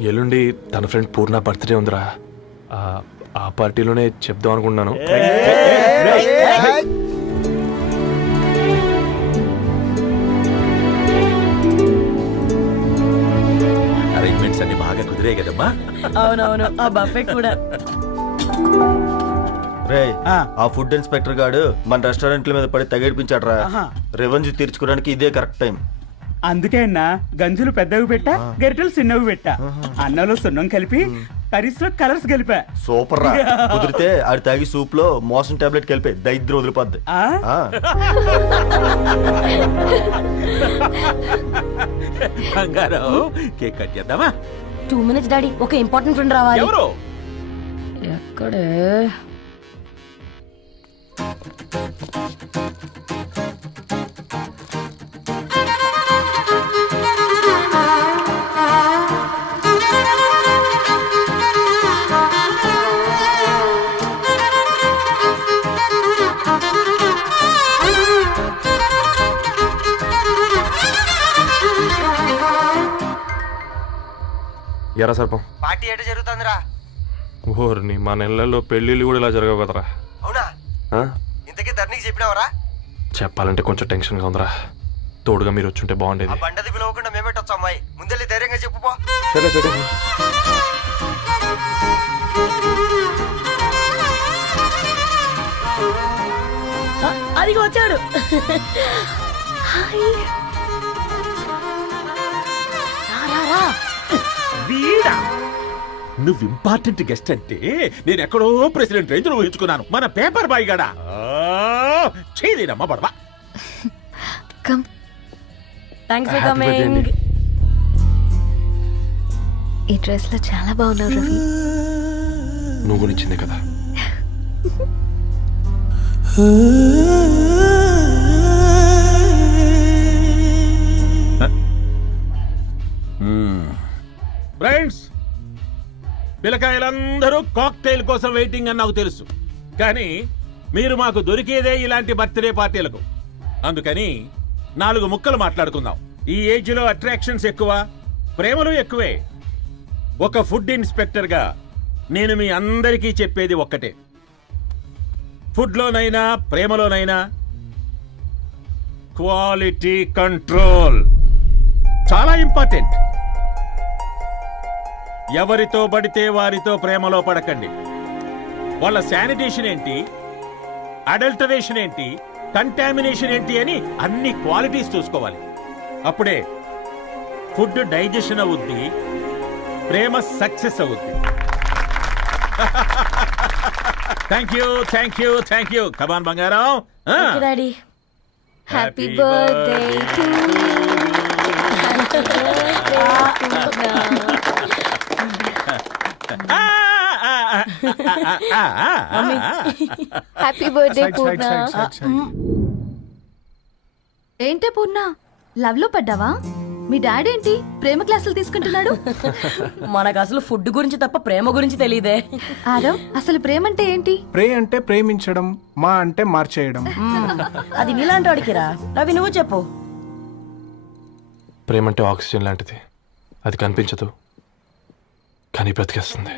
ఎల్లుండి తన ఫ్రెండ్ పూర్ణ బర్త్డే ఉందిరా. ఆ పార్టీలోనే చెప్దాం అనుకున్నాను. అరేంజ్మెంట్స్ అన్ని బాగా కుదిరే కదమ్మా. అవునవును, ఆ బఫే కూడా. రే ఆ ఫుడ్ ఇన్స్పెక్టర్ గాడు మన రెస్టారెంట్ల మీద పడి తగేడిపించాడు రా. రెవెన్యూ తీర్చుకోవడానికి ఇదే కరెక్ట్ టైం. అందుకే అన్న గంజులు పెద్దవి పెట్టా, గరిటెలు చిన్నవి పెట్టా. అన్నంలో సున్నం కలిపి, కర్రీస్ లో కలర్స్ కలిపా. సూపర్ రా. కుదిరితే ఆడి తాగి సూప్ లో మోషన్ టాబ్లెట్ కలిపి దరిద్రం వదిలిపోద్ది. బంగారం, కేక్ కట్ చేద్దామా? 2 minutes డాడీ, ఒక ఇంపార్టెంట్ ఫ్రెండ్ రావాలి. ఎవరు? ఎక్కడే? ఎరా సర్పం, పార్టీ ఎట జరుగుతుందిరా? ఓర్ని మా నెలల్లో పెళ్ళిళ్ళు కూడా ఇలా జరగవు కదరా. అవునా? ఇంతకీ ధరణికి చెప్పినావరా? చెప్పాలంటే కొంచెం టెన్షన్గా ఉందిరా. తోడుగా మీరు వచ్చుంటే బాగుండేది. బండది పిలవకుండా మేమేటొచ్చు అమ్మాయి, ముందెళ్ళి ధైర్యంగా చెప్పుపో. సరే సరే. అదిగో వచ్చాడు. వీడా? నువ్వు ఇంపార్టెంట్ గెస్ట్ అంటే నేను ఎక్కడో ప్రెసిడెంట్ రేంజ్ లో ఊహించుకున్నాను. మన పేపర్ బాయ్ గడా చేయలేనమ్మా బడవా. కమ్. Thanks for coming. ఈ డ్రెస్ లో చాలా బాగున్నావు రవి. నువ్వు గురించిందే కదా. ఫ్రెండ్స్, పిల్లకాయలందరూ కాక్టైల్ కోసం వెయిటింగ్ అని నాకు తెలుసు, కానీ మీరు మాకు దొరికేదే ఇలాంటి బర్త్డే పార్టీలకు. అందుకని 4 ముక్కలు మాట్లాడుకుందాం. ఈ ఏజ్ లో అట్రాక్షన్స్ ఎక్కువ, ప్రేమలు ఎక్కువే. ఒక ఫుడ్ ఇన్స్పెక్టర్ గా నేను మీ అందరికీ చెప్పేది ఒక్కటే, ఫుడ్లోనైనా ప్రేమలోనైనా క్వాలిటీ కంట్రోల్ చాలా ఇంపార్టెంట్. ఎవరితో పడితే వారితో ప్రేమలో పడకండి. వాళ్ళ శానిటేషన్ ఏంటి, అడల్టరేషన్ ఏంటి, కంటామినేషన్ ఏంటి అని అన్ని క్వాలిటీస్ చూసుకోవాలి. అప్పుడే ఫుడ్ డైజెషన్ అవుద్ది, ప్రేమ సక్సెస్ అవుద్ది. Thank you, thank you, thank you. Come on బంగారం. Daddy happy birthday to happy birthday Purna. ఏంటే పూర్ణ, లవ్ లో పడ్డావా? మీ డాడీ ఏంటి ప్రేమ క్లాసులు తీసుకుంటున్నాడు? మనకు అసలు ఫుడ్ గురించి తప్ప ప్రేమ గురించి తెలియదే. ఆరవ్, అసలు ప్రేమ అంటే ఏంటి? ప్రే అంటే ప్రేమించడం, మా అంటే మార్చేయడం. అది నీలాంటి వాడికిరా. రవి నువ్వు చెప్పు. ప్రేమ అంటే ఆక్సిజన్ లాంటిది. అది కనిపించదు కానీ బ్రతికేస్తుంది.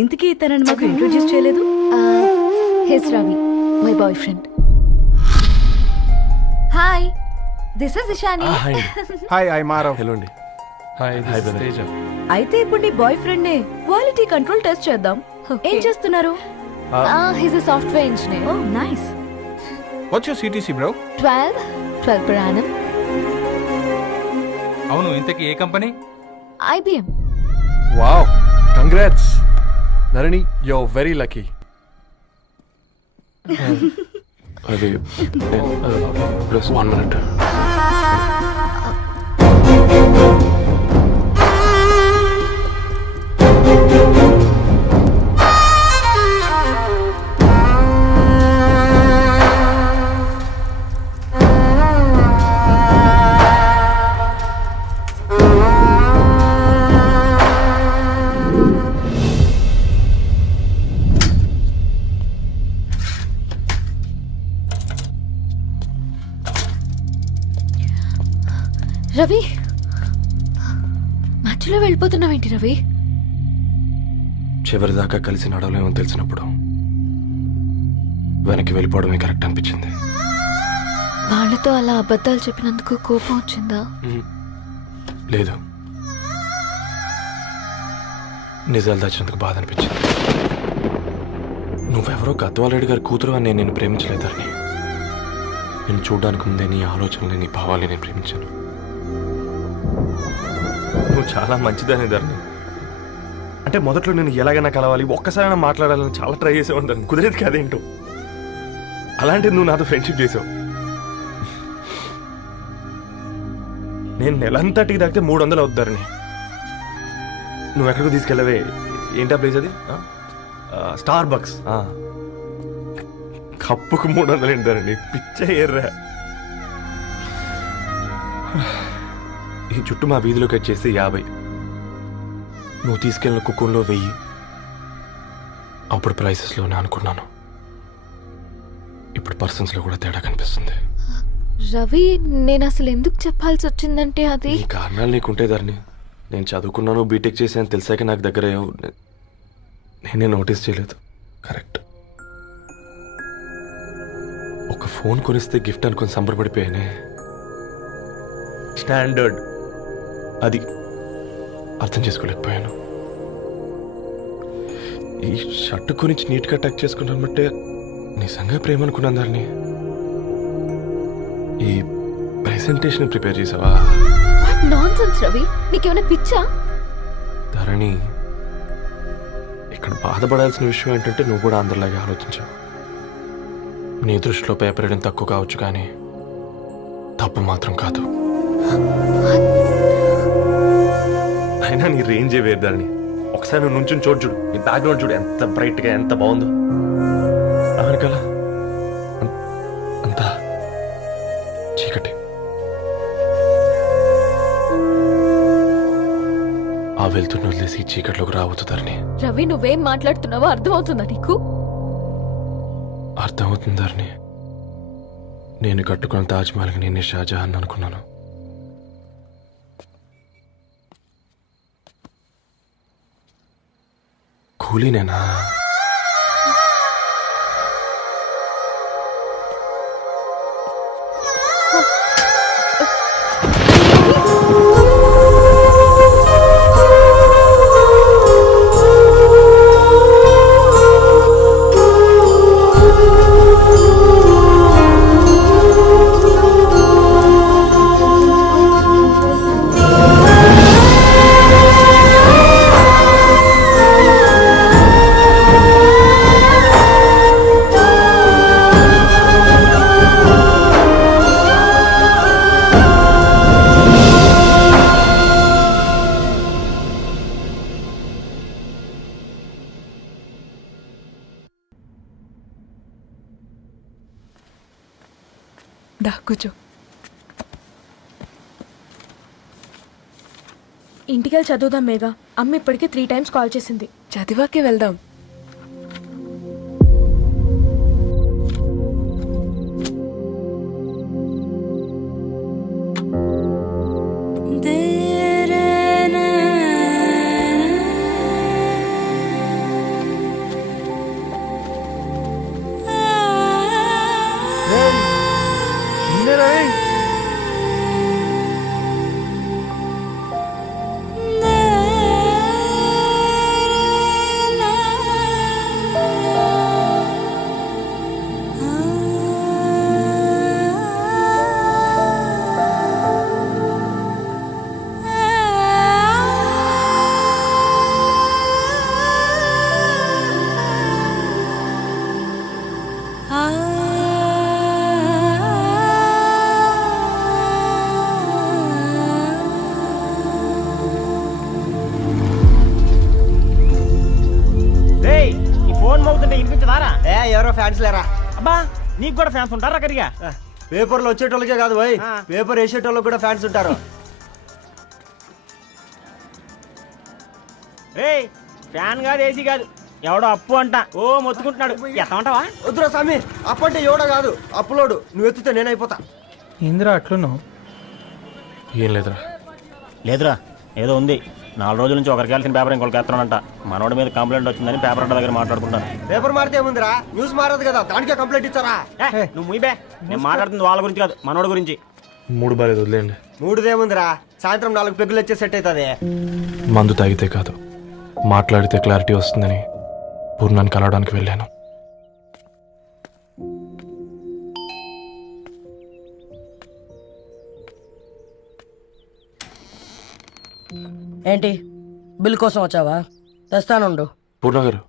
ఇంతకీ తనని మాకు ఇంట్రొడ్యూస్ చేయలేదు. He's Ravi, my boyfriend. Hi, this is Ishani. Hi, I Maarav. Hello అండి. హాయ్ తేజ. అయితే ఇప్పుడు నీ బాయ్ ఫ్రెండ్ నే క్వాలిటీ కంట్రోల్ టెస్ట్ చేద్దాం. ఏం చేస్తున్నారు? He's a software engineer. Oh nice. What's your CTC bro? 12 per annum. అవును, ఇంతకీ ఏ company? IBM. Wow, congrats Dharani, you are very lucky. అది ప్లస్ 1 minute. రవి, మధ్యలో వెళ్ళిపోతున్నావేంటి రవి? చివరిదాకా కలిసి నడవలేమో తెలిసినప్పుడు వెనక్కి వెళ్ళిపోవడమే కరెక్ట్ అనిపించింది. వాళ్ళతో అలా అబద్ధాలు చెప్పినందుకు కోపం వచ్చిందా? లేదు, నిజాలు దాచినందుకు బాధ అనిపించింది. నువ్వెవరో గద్వాలరెడ్డి గారి కూతురు అని నేను నిన్ను ప్రేమించలేదని. నేను చూడడానికి ముందే నీ ఆలోచనలు, నీ భావాలని నేను ప్రేమించాను. నువ్వు చాలా మంచిదని ధరణి. అంటే మొదట్లో నేను ఎలాగైనా కలవాలి, ఒక్కసారైనా మాట్లాడాలని చాలా ట్రై చేసేవాడిని ధరణి. కుదిరేది కాదేంటో. అలాంటిది నువ్వు నాతో ఫ్రెండ్షిప్ చేసావు. నేను నెలంతటికి తాగితే 300 అవుతారని. నువ్వు ఎక్కడికి తీసుకెళ్ళవే? ఏంటా ప్లేస్ అది? Star bucks. కప్పుకు 300 ఏంటారండి, పిచ్చ ఎర్రా. ఈ చుట్టూ మా వీధిలో కట్ చేస్తే 50. నువ్వు తీసుకెళ్ళిన కుక్కర్లో 1000. అప్పుడు ప్రైసెస్లోనే అనుకున్నాను, ఇప్పుడు పర్సన్స్లో కూడా తేడా కనిపిస్తుంది. రవి, నేను అసలు ఎందుకు చెప్పాల్సి వచ్చిందంటే అది ఈ కారణాలు నీకుంటే ధరణి. నేను చదువుకున్నాను, బీటెక్ చేశాను తెలిసాక నాకు దగ్గర నేనే నోటీస్ చేయలేదు. కరెక్ట్. ఒక ఫోన్ కొనిస్తే గిఫ్ట్ అనుకొని సంబరపడిపోయానే. స్టాండర్డ్ అది అర్థం చేసుకోలేకపోయాను. ఈ షర్ట్ గురించి నీట్గా టక్ చేసుకున్నామంటే నిజంగా ప్రేమ అనుకున్నాను దాన్ని. ఈ ప్రెజెంటేషన్ ప్రిపేర్ చేసావా? నాన్సెన్స్ రవి, నీకేమైనా పిచ్చా? ధరణి, ఇక్కడ బాధపడాల్సిన విషయం ఏంటంటే నువ్వు కూడా అందరిలాగే ఆలోచించావు. నీ దృష్టిలో పేపర్ వేయడం తక్కువ కావచ్చు కానీ తప్పు మాత్రం కాదు. అయినా నీ రేంజే వేరు ధరణి. ఒకసారి నువ్వు నుంచుని చూడు, నీ బ్యాక్గ్రౌండ్ చూడు ఎంత బ్రైట్గా, ఎంత బాగుందో. అమెరికాలా అంతా చీకటి. ఆ వెళ్తున్న వదిలేసి చీకట్లోకి రావద్దుతారని. రవి, నువ్వేం మాట్లాడుతున్నావో అర్థమవుతుందా నీకు? అర్థమవుతుందారని. నేను కట్టుకున్న తాజ్మహల్కి నేనే షాజహాన్ అనుకున్నాను. కూలీనేనా? దా కూర్చో. ఇంటికెళ్ళి చదువుదాం మేఘా. అమ్మ ఇప్పటికే 3 times కాల్ చేసింది. చదివాకే వెళ్దాం. ఎవరో ఫ్యాన్స్ లేరా? అబ్బా నీకు కూడా ఫ్యాన్స్ ఉంటారా కరిగా? పేపర్లు వచ్చేటోళ్ళకే కాదు పోయి, పేపర్ వేసేటోళ్ళకి కూడా ఫ్యాన్స్ ఉంటారు. రేయ్ ఫ్యాన్ కాదు, ఏసీ కాదు, ఎవడో అప్పు అంట ఓ మొత్తుకుంటున్నాడు. ఎత్తమంటావా? వద్దురా స్వామి, అప్పు అంటే ఎవడో కాదు, అప్పులోడు. నువ్వు ఎత్తుతే నేనైపోతా. ఇందిరా అట్లున్నావు? ఏం లేదురా. లేదురా, ఏదో ఉంది. 4 రోజుల నుంచి ఒకరికి వెళ్ళిన పేపర్ ఇంకొకరికి ఎత్తనంట. మనోడి మీద కంప్లైంట్ వచ్చిందని పేపర్ అంట దగ్గర మాట్లాడుకుంటాను. పేపర్ మారితే ఏముందిరా, న్యూస్ మారదు కదా, దానికే కంప్లైంట్ ఇచ్చారా? నువ్వు ముయ్యబే, నేను మాట్లాడుతుంది వాళ్ళ గురించి కాదు, మనోడి గురించి. 3 బాలేదు, వదిలేండి. 3దేముందిరా, సాయంత్రం 4 పెగ్గులు వచ్చే సెట్ అవుతుంది. మందు తాగితే కాదు, మాట్లాడితే క్లారిటీ వస్తుందని పూర్ణాన్ని కలవడానికి వెళ్ళాను. ఏంటి బిల్ కోసం వచ్చావా? తెస్తానుండు. పూర్ణ గారు,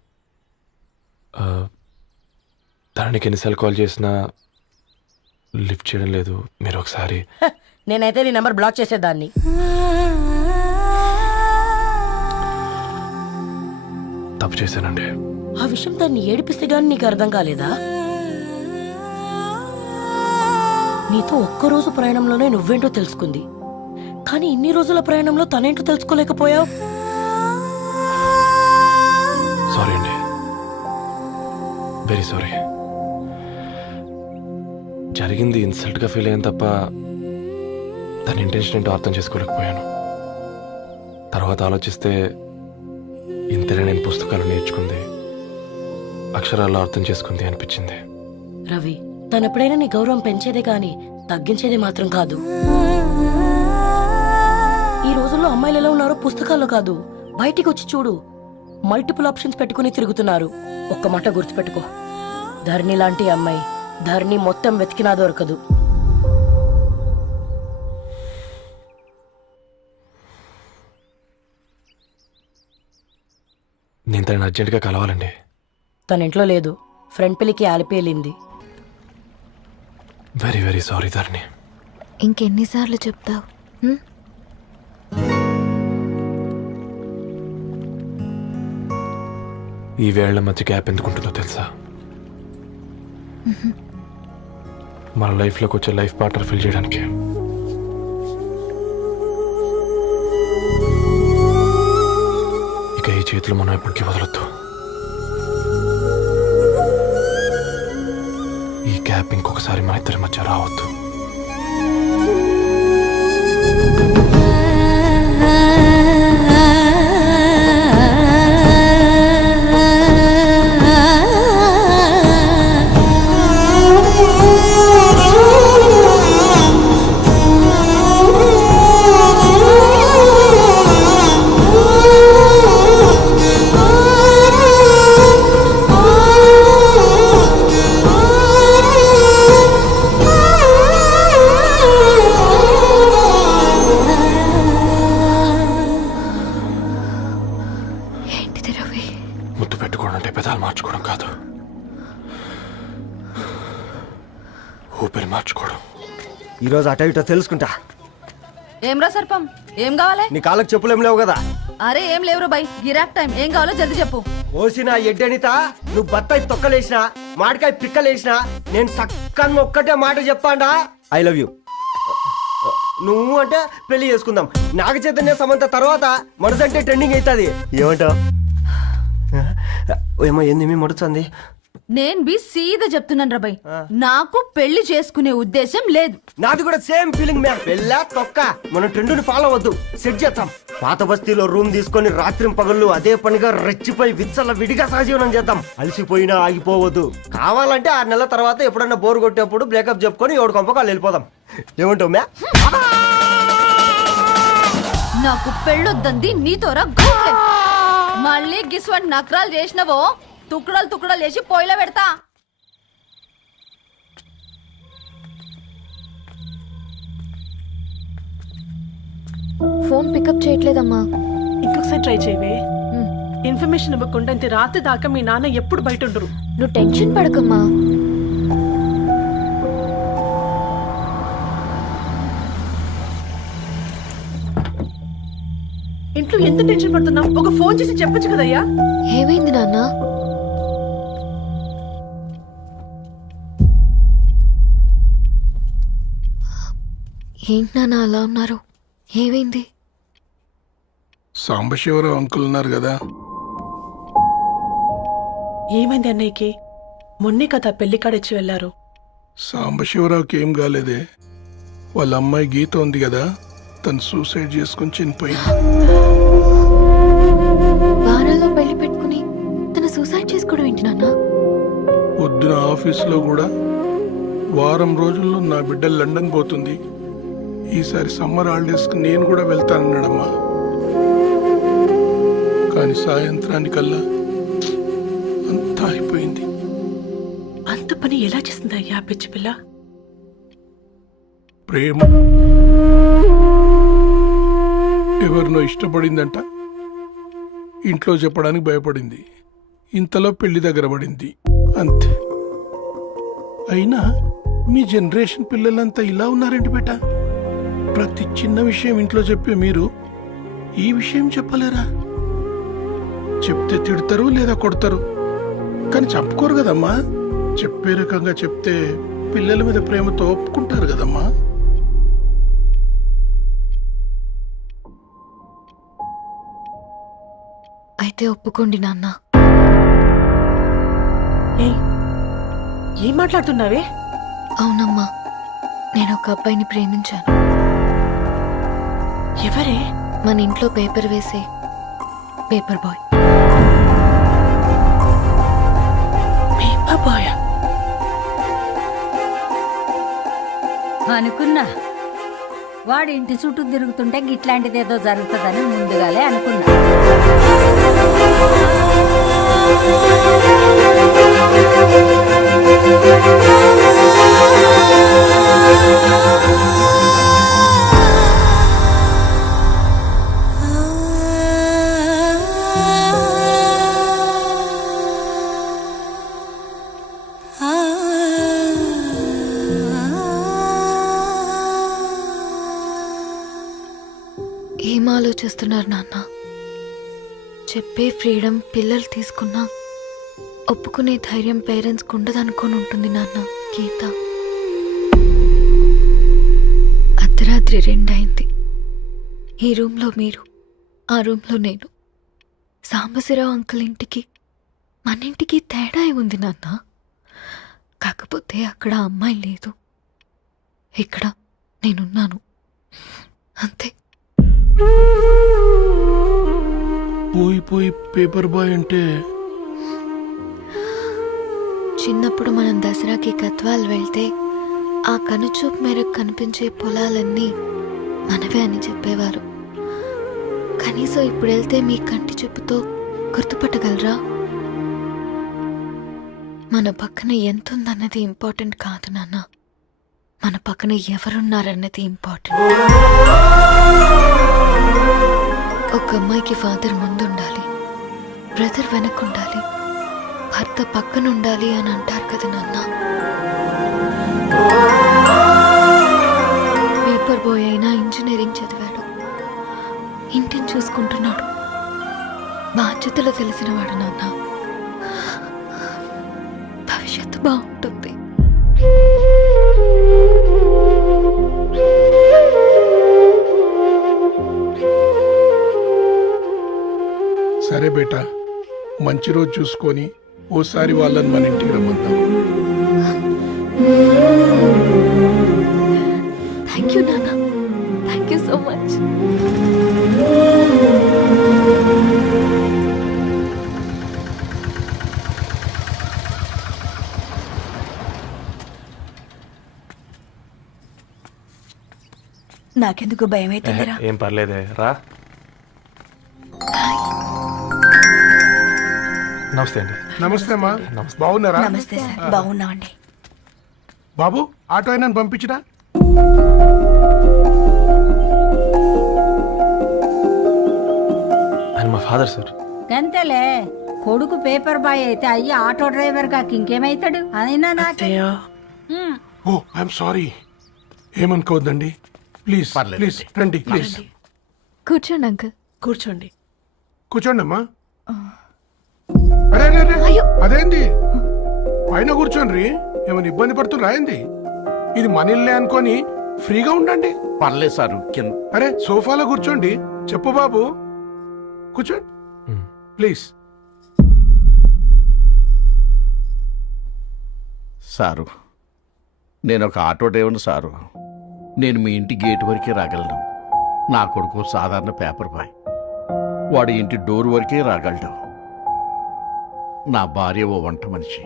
దానికి ఎన్నిసార్లు కాల్ చేసినా లిఫ్ట్ చేయడం లేదు. మీరు ఒకసారి. నేనైతే నీ నెంబర్ బ్లాక్ చేసేదాన్ని. తప్పు చేశానండి. ఆ విషయం దాన్ని ఏడిపిస్తే గానీ నీకు అర్థం కాలేదా? నీతో ఒక్కరోజు ప్రయాణంలోనే నువ్వేంటో తెలుసుకుంది, కానీ ఇన్ని రోజుల ప్రయాణంలో తనేంటో తెలుసుకోలేకపోయావు. సారీ అండి, వెరీ సారీ. జరిగింది ఇన్సల్ట్గా ఫీల్ అయ్యాను తప్ప తన ఇంటెన్షన్ ఏంటో అర్థం చేసుకోలేకపోయాను. తర్వాత ఆలోచిస్తే ఇంతనే నేను పుస్తకాలు నేర్చుకుంది, అక్షరాల్లో అర్థం చేసుకుంది అనిపించింది. రవి, తనెప్పుడైనా నీ గౌరవం పెంచేదే గాని తగ్గించేదే మాత్రం కాదు. ఈ రోజుల్లో అమ్మాయిలు ఎలా ఉన్నారో పుస్తకాల్లో కాదు, బయటికి వచ్చి చూడు. మల్టిపుల్ ఆప్షన్స్ పెట్టుకుని తిరుగుతున్నారు. ఒక్క మాట గుర్తుపెట్టుకో, ధరణి లాంటి అమ్మాయి ధరణి మొత్తం వెతికినా దొరకదు. నేను తనని అర్జెంటుగా కలవాలండి. తన ఇంట్లో లేదు, ఫ్రెండ్ పెళ్లికి ఆలిపి వెళ్ళింది. వెరీ వెరీ సారీ ధరణి. ఇంకెన్నిసార్లు చెప్తావు? ఈ వేళ్ల మధ్య గ్యాప్ ఎందుకుంటుందో తెలుసా? మన లైఫ్లోకి వచ్చే లైఫ్ పార్ట్నర్ ఫిల్ చేయడానికి. ఇక ఈ చేతులు మనం ఎప్పటికీ వదలొద్దు. ఈ గ్యాప్ ఇంకొకసారి మన ఇద్దరి మధ్య రావద్దు. ముద్దు పెట్టుకోవడం అంటే పెదాలు మార్చుకోవడం కాదు, ఊపిరి మార్చుకోవడం. ఈరోజు అటో ఇటో తెలుసుకుంటా. ఏమ్రా సర్పం, ఏం కావాలి? నీ కాళ్ళకి చెప్పులేం లేవు కదా? అరే ఏం లేవురా బై, గిరాక్ టైం. ఏం కావాలో జల్దీ చెప్పు. ఓసిన ఎడ్డనిత నువ్వు బత్తాయి తొక్కలేసినా మాడికాయ పిక్కలేసినా నేను సక్కగా ఒక్కటే మాట చెప్పాడా ఐ లవ్ యూ. నువ్వు అంటే పెళ్లి చేసుకుందాం. నాగ చైతన్య సమంత తర్వాత మనసంటే ట్రెండింగ్ అవుతుంది. ఏమంటావు? ఏమో ఏంది మీ మొడుతుంది? నేను బి సీదా చెప్తున్నాను రాబాయ్, నాకు పెళ్లి చేసుకునే ఉద్దేశం లేదు. నాది కూడా సేమ్ ఫీలింగ్ మ్యామ్. పెళ్ళా తొక్క మనం ట్రెండ్ని ఫాలో అవద్దు, సెట్ చేద్దాం. పాత బస్తీలో రూమ్ తీసుకొని రాత్రి పగళ్ళు అదే పనిగా రెచ్చిపోయి విచ్చల విడిగా సహజీవనం చేద్దాం. అలసిపోయినా ఆగిపోవద్దు. కావాలంటే 6 నెలల తర్వాత ఎప్పుడన్నా బోర్ కొట్టేప్పుడు బ్రేకప్ చెప్పుకొని ఎవడు కొంపకాలు వెళ్ళిపోదాం. ఏమంటావు మ్యా? నాకు పెళ్ళొద్దంది నీతోరా. మళ్ళీ గిస్వంటి నకరాలు చేసినవో తుక్కడలు తుక్కడలు వేసి పొయ్యిలో పెడతా. ఫోన్ పికప్ చేయట్లేదమ్మా. ఇంకొకసారి ట్రై చేయవే. ఇన్ఫర్మేషన్ ఇవ్వకుండా ఇంత రాత్రి దాకా మీ నాన్న ఎప్పుడు బయట ఉండరు. నువ్వు టెన్షన్ పడకమ్మా. ఇంట్లో ఎంత టెన్షన్ పడుతున్నావు? ఒక ఫోన్ చేసి చెప్పొచ్చు కదయ్యా. ఏమైంది నాన్న? ఏంటి నాన్న అలా ఉన్నారు? ఏమైంది? సాంబశివరావు అంకుల్ ఉన్నారు కదా, ఏమైంది అన్నయ్యకి? మొన్నే కదా పెళ్లి కాడొచ్చి వెళ్ళారు. సాంబశివరావుకి ఏం కాలేదే. వాళ్ళ అమ్మాయి గీత ఉంది కదా, తను సూసైడ్ చేసుకుని చనిపోయింది. వారాల్లో పెళ్లి పెట్టుకుని తన సూసైడ్ చేసుకోవడం ఏంటి నాన్న? పొద్దున ఆఫీసులో కూడా వారం రోజుల్లో నా బిడ్డ లండన్ పోతుంది, ఈసారి సమ్మర్ హాలిడేస్కి నేను కూడా వెళ్తానన్నాడమ్మా. కానీ సాయంత్రానికల్లా అంతా అయిపోయింది. అంత పని ఎలా చేసింది అయ్యా పిచ్చి పిల్ల? ప్రేమ ఎవరినో ఇష్టపడిందంట, ఇంట్లో చెప్పడానికి భయపడింది. ఇంతలో పెళ్లి దగ్గర పడింది, అంతే. అయినా మీ జనరేషన్ పిల్లలంతా ఇలా ఉన్నారేంటి బేట? ప్రతి చిన్న విషయం ఇంట్లో చెప్పే మీరు ఈ విషయం చెప్పలేరా? చెప్తే తిడతారు లేదా కొడతారు, కానీ చంపుకోరు కదమ్మా. చెప్పే రకంగా చెప్తే పిల్లల మీద ప్రేమతో ఒప్పుకుంటారు కదమ్మా. అయితే ఒప్పుకోండి నాన్న. ఏం మాట్లాడుతున్నావే? అవునమ్మా, నేను ఒక అబ్బాయిని ప్రేమించాను. ఎవరే? మన ఇంట్లో పేపర్ వేసే పేపర్ బాయ్. పేపర్ బాయ్ అనుకున్నా వాడి ఇంటి చుట్టూ తిరుగుతుంటే గిట్లాంటిది ఏదో జరుగుతుందని ముందుగాలే అనుకున్నా. ఏం ఆలోచిస్తున్నారు నాన్న? చెప్పే ఫ్రీడమ్ పిల్లలు తీసుకున్నా ఒప్పుకునే ధైర్యం పేరెంట్స్కి ఉండదనుకొని ఉంటుంది నాన్న. గీత అర్ధరాత్రి 2 అయింది. ఈ రూమ్లో మీరు, ఆ రూమ్లో నేను. సాంబశివరావు అంకుల్ ఇంటికి మన ఇంటికి తేడా ఉంది నాన్న. కాకపోతే అక్కడ అమ్మాయి లేదు, ఇక్కడ నేనున్నాను, అంతే. పోయి పేపర్ బాయ్ అంటే చిన్నప్పుడు మనం దసరాకి గద్వాల్ వెళ్తే ఆ కనుచూపు మేరకు కనిపించే పొలాలన్నీ మనవే అని చెప్పేవారు. కనీసం ఇప్పుడు వెళ్తే మీ కంటి చూపుతో గుర్తుపట్టగలరా? మన పక్కన ఎంతుందన్నది ఇంపార్టెంట్ కాదు నాన్న, మన పక్కన ఎవరున్నారన్నది ఇంపార్టెంట్. ఒక అమ్మాయికి ఫాదర్ ముందుండాలి, బ్రదర్ వెనకుండాలి, భర్త పక్కన ఉండాలి అని అంటారు కదా నాన్న. పేపర్ బాయ్ అయినా ఇంజనీరింగ్ చదివాడు, ఇంటిని చూసుకుంటున్నాడు. బాధ్యతలు తెలిసినవాడు నాన్న. భవిష్యత్తు బాగుంటుంది. సరే బేటా, మంచి రోజు చూసుకొని ఓసారి వాళ్ళని మన ఇంటికి రమ్మందాం. థ్యాంక్ యూ నాన్న, థ్యాంక్ యూ సో మచ్. నాకెందుకు భయం అవుతుందిరా. ఏం పర్లేదే, రా. నమస్తే అండి. నమస్తే అమ్మా, బాగున్నారా? నమస్తే సార్, బాగున్నామండి. బాబు, ఆటో అయినా పంపించినా? ఆయన మా ఫాదర్ సార్. గంతేలే, కొడుకు పేపర్ బాయ్ అయితే అయ్యి ఆటో డ్రైవర్ కాకి ఇంకేమైతాడు? అయినా నాకు అత్తయ్య, ఓ ఐఎమ్ సారీ. ఏమనుకోవద్దండి, ప్లీజ్ ప్లీజ్ రండి, ప్లీజ్ కూర్చోండి అంకుల్. కూర్చోండి. కూర్చోండి అమ్మా. అరే అరే అరే, అదేంది పైన కూర్చోండి, ఏమైనా ఇబ్బంది పడుతున్నా ఏంది? ఇది మన ఇల్లే అనుకొని ఫ్రీగా ఉండండి. పర్లేదు సారు, అరే సోఫాలో కూర్చోండి. చెప్పు బాబు, కూర్చోండి ప్లీజ్. సారు, నేను ఒక ఆటో డ్రైవర్ని సారు. నేను మీ ఇంటి గేట్ వరకే రాగలను. నా కొడుకు సాధారణ పేపర్ బాయ్, వాడి ఇంటి డోర్ వరకే రాగలడు. నా భార్య ఓ వంట మనిషి,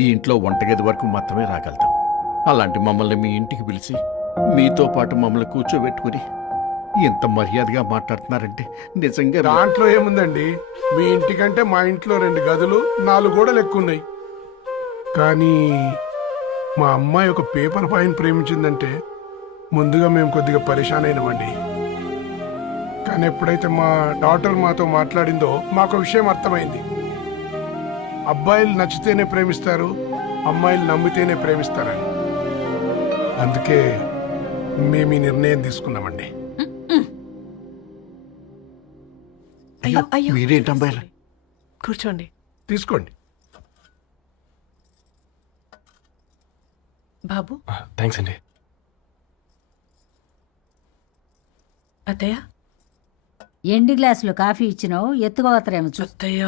ఈ ఇంట్లో వంటగది వరకు మాత్రమే రాగలదు. అలాంటి మమ్మల్ని మీ ఇంటికి పిలిచి మీతో పాటు మమ్మల్ని కూర్చోబెట్టుకుని ఎంత మర్యాదగా మాట్లాడుతున్నారంటే నిజంగా దాంట్లో ఏముందండి, మీ ఇంటికంటే మా ఇంట్లో 2 గదులు 4 గోడలు ఎక్కువ ఉన్నాయి. కానీ మా అమ్మాయి ఒక పేపర్ బాయ్ని ప్రేమించిందంటే ముందుగా మేము కొద్దిగా పరేషాన్ అయినామండి. కానీ ఎప్పుడైతే మా డాటర్ మాతో మాట్లాడిందో మాకు విషయం అర్థమైంది. అబ్బాయిలు నచ్చితేనే ప్రేమిస్తారు, అమ్మాయిలు నమ్మితేనే ప్రేమిస్తారని. అందుకే మేము ఈ నిర్ణయం తీసుకున్నామండి. అయ్యో అయ్యో, మీరేంటి అమ్మాయిలు? కూర్చోండి. తీసుకోండి. బాబు, థ్యాంక్స్ అండి. అత్తయ్య, ఎండి గ్లాసులో కాఫీ ఇచ్చినావు, ఎత్తుకోవతరేమో చూ. అత్తయ్య,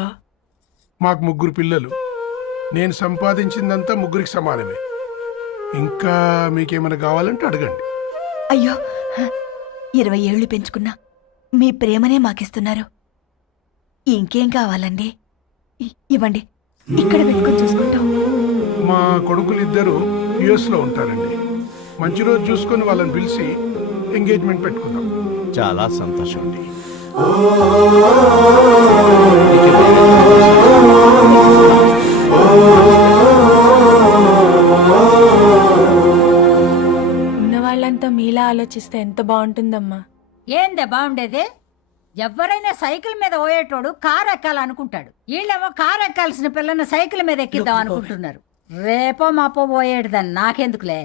మాకు 3 పిల్లలు. నేను సంపాదించిందంతా 3కి సమానమే. ఇంకా మీకేమైనా కావాలంటే అడగండి. అయ్యో, 20 ఏళ్ళు పెంచుకున్నా మీ ప్రేమనే మాకిస్తున్నారు. ఇంకేం కావాలండి? ఇవ్వండి, ఇక్కడ పెట్టుకొని చూసుకుంటాం. మా కొడుకులు 2 యుఎస్ లో ఉంటారండి. మంచి రోజు చూసుకొని వాళ్ళని పిలిచి ఎంగేజ్మెంట్ పెట్టుకుందాం. చాలా సంతోషం అండి. ఉన్న వాళ్ళంతా మీలా ఆలోచిస్తే ఎంత బాగుంటుందమ్మా. ఏందే బాగుండేది? ఎవరైనా సైకిల్ మీద పోయేటోడు కారు ఎక్కాలనుకుంటాడు. వీళ్ళేమో కారు ఎక్కాల్సిన పిల్లని సైకిల్ మీద ఎక్కిద్దాం అనుకుంటున్నారు. రేపో మాపో పోయేటిదని నాకెందుకులే,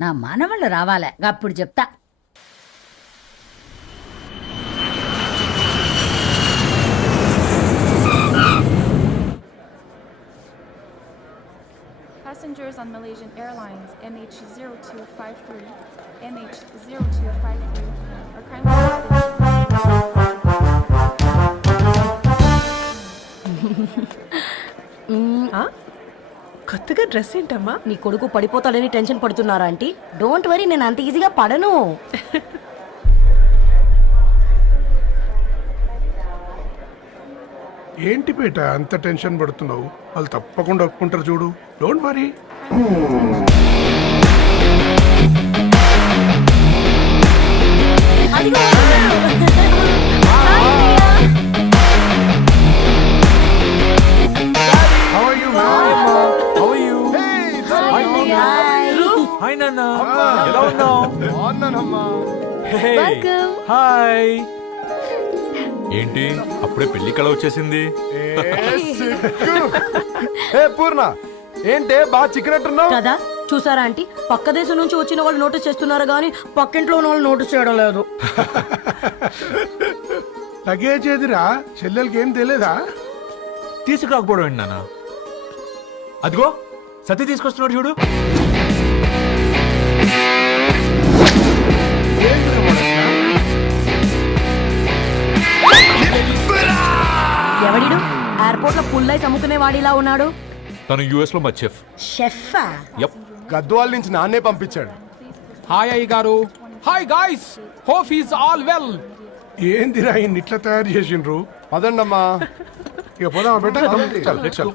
నా మనవళ్ళు రావాలే, అప్పుడు చెప్తా. Passengers on Malaysian Airlines MH0253, MH0253 are kindly కొత్తగా డ్రెస్ ఏంటమ్మా? నీ కొడుకు పడిపోతాడని టెన్షన్ పడుతున్నారా ఆంటీ? డోంట్ వరీ, నేను అంత ఈజీగా పడను. ఏంటి పేట అంత టెన్షన్ పడుతున్నావు? వాళ్ళు తప్పకుండా ఒప్పుకుంటారు చూడు. Don't worry. How are you, man? Hi నాన్న, ఎలా ఉన్నావు? హాయ్. ఏంటి అప్పుడే పెళ్లి కళ వచ్చేసింది? పూర్ణ, ఏంటే బాగా చిక్కినట్టున్నావు కదా, చూసారా ఆంటీ? పక్క దేశం నుంచి వచ్చిన వాళ్ళు నోటీస్ చేస్తున్నారు, కానీ పక్కింట్లో ఉన్న వాళ్ళు నోటీస్ చేయడం లేదు. లగేజ్ ఏదిరా? చెల్లెలకి ఏం తెలియదా? తీసుకురాకపోవడం ఏంటి నాన్న? అదిగో సతీ తీసుకొస్తున్నాడు చూడు. ఎవడిడు ఎయిర్పోర్ట్ లో పుల్లైస్ అమ్ముకునే వాడిలా ఉన్నాడు? తను యుఎస్ లో మా చెఫ్. షెఫా? యప్. గద్వాల నుంచి నాన్నే పంపించాడు. హాయ్ అయ్య గారు. Hi guys, hope is all well. ఏందిరా ఈయన్ని ఇట్లా తయారు చేసిండ్రు? పదండమ్మా. ఇక పోదామా బెట్ట? చల్.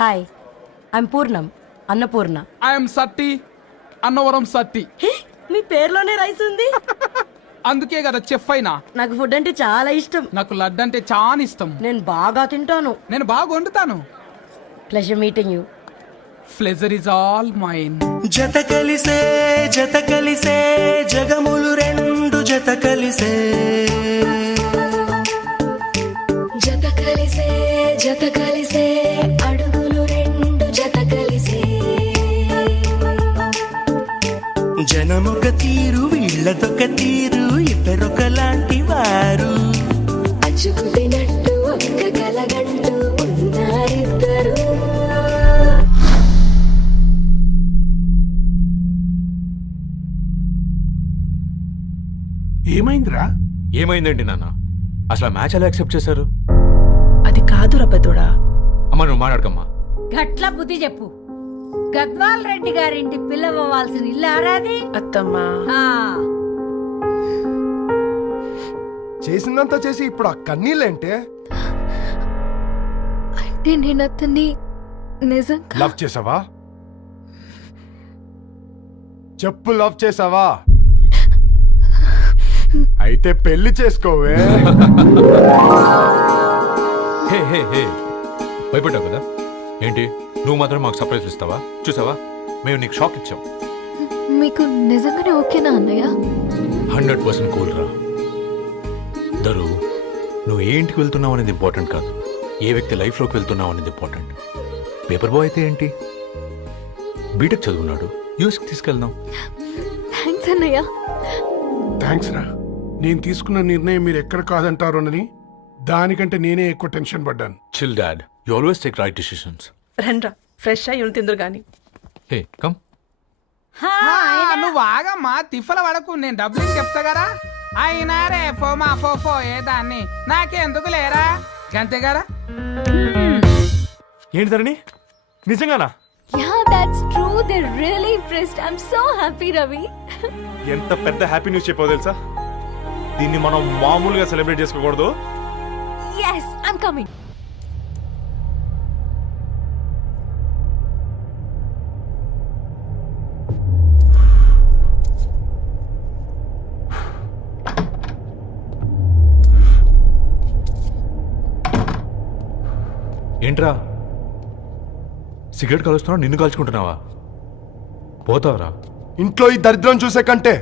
హాయ్, ఐమ్ పూర్ణం, అన్నపూర్ణ. ఐఎమ్ సత్తి, అన్నవరం సత్తి. మీ పేరులోనే రైస్ ఉంది. అందుకే కదా చెఫ్ అయినా. నాకు ఫుడ్ అంటే చాలా ఇష్టం. నాకు లడ్డు అంటే చాలా ఇష్టం. నేను బాగా తింటాను. నేను బాగా వండుతాను. Pleasure meeting you. Pleasure is all mine. జత కలిసే జగములు రెండు జత కలిసే అడుగులు రెండు జత కలిసే జనమొక తీరు వీళ్ళదొక తీరు ఇద్దరొకలాంటి వారు అచ్చుకుతినట్టు ఒక్క కలగంటూ ఉన్నారిద్దరు. ఏమైందిరా? ఏమైందండి నాన్న? అసలు మ్యాచ్ ఎలా యాక్సెప్ట్ చేశారు? అది కాదు రబ్బతోడా. అమ్మ నువ్వు మాట్లాడకమ్మా. గట్ల బుద్ధి చెప్పు. గద్వాల్ రెడ్డి గారింటి పిల్లవ్వాల్సిన ఇల్లు ఆరాది. అత్తమ్మా, చేసిందంతా చేసి ఇప్పుడు ఆ కన్నీళ్ళేంటే? అంటే నేను అతన్ని నిజంగా లవ్ చేసావా? చెప్పు, లవ్ చేసావా? అయితే పెళ్లి చేసుకోవే. హే హే హే, భయపడ్డావు కదా? ఏంటి నువ్వు మాత్రం మాకు సర్ప్రైజ్ ఇస్తావా? చూసావా, మేము నీకు షాక్ ఇచ్చాం. మీకు నిజంగానే ఓకేనా అన్నయ్య? 100% కూల్ రా. దరు, నువ్వు ఏ ఇంటికి వెళ్తున్నావు అనేది ఇంపార్టెంట్ కాదు, ఏ వ్యక్తి లైఫ్లోకి వెళ్తున్నావు అనేది ఇంపార్టెంట్. పేపర్ బాయ్ అయితే ఏంటి, బీటెక్ చదువున్నాడు, యూఎస్కి తీసుకెళ్దాం. థ్యాంక్స్ అన్నయ్య. థ్యాంక్స్ రా. నేను తీసుకున్న నిర్ణయం మీరు ఎక్కడ కాదంటారోనని దానికంటే నేనే ఎక్కువ టెన్షన్ పడ్డాను. Chill dad, you always take right decisions. రండ్రా, ఫ్రెష్ అయ్యి ఉండి తిందురు గాని. Hey come. నువ్వు ఆగమ్మా, తిఫల పడకు. నేను డబ్బులు చెప్తా కదా. అయినా రే ఫో ఏ దాన్ని నాకెందుకు లేరా, గంతే కదా. ఏంటి ధరణి, నిజంగానా? Yeah, that's true. They're really impressed. I'm so happy, Ravi. ఎంత పెద్ద హ్యాపీ న్యూస్ చెప్పావు తెలుసా? దీన్ని మనం మామూలుగా సెలబ్రేట్ చేసుకోకూడదు. Yes, I'm coming. ఏంట్రా సిగరెట్ కాలుస్తున్నావు, నిన్ను కాల్చుకుంటున్నావా? పోతావరా? ఇంట్లో ఈ దరిద్రం చూసే కంటే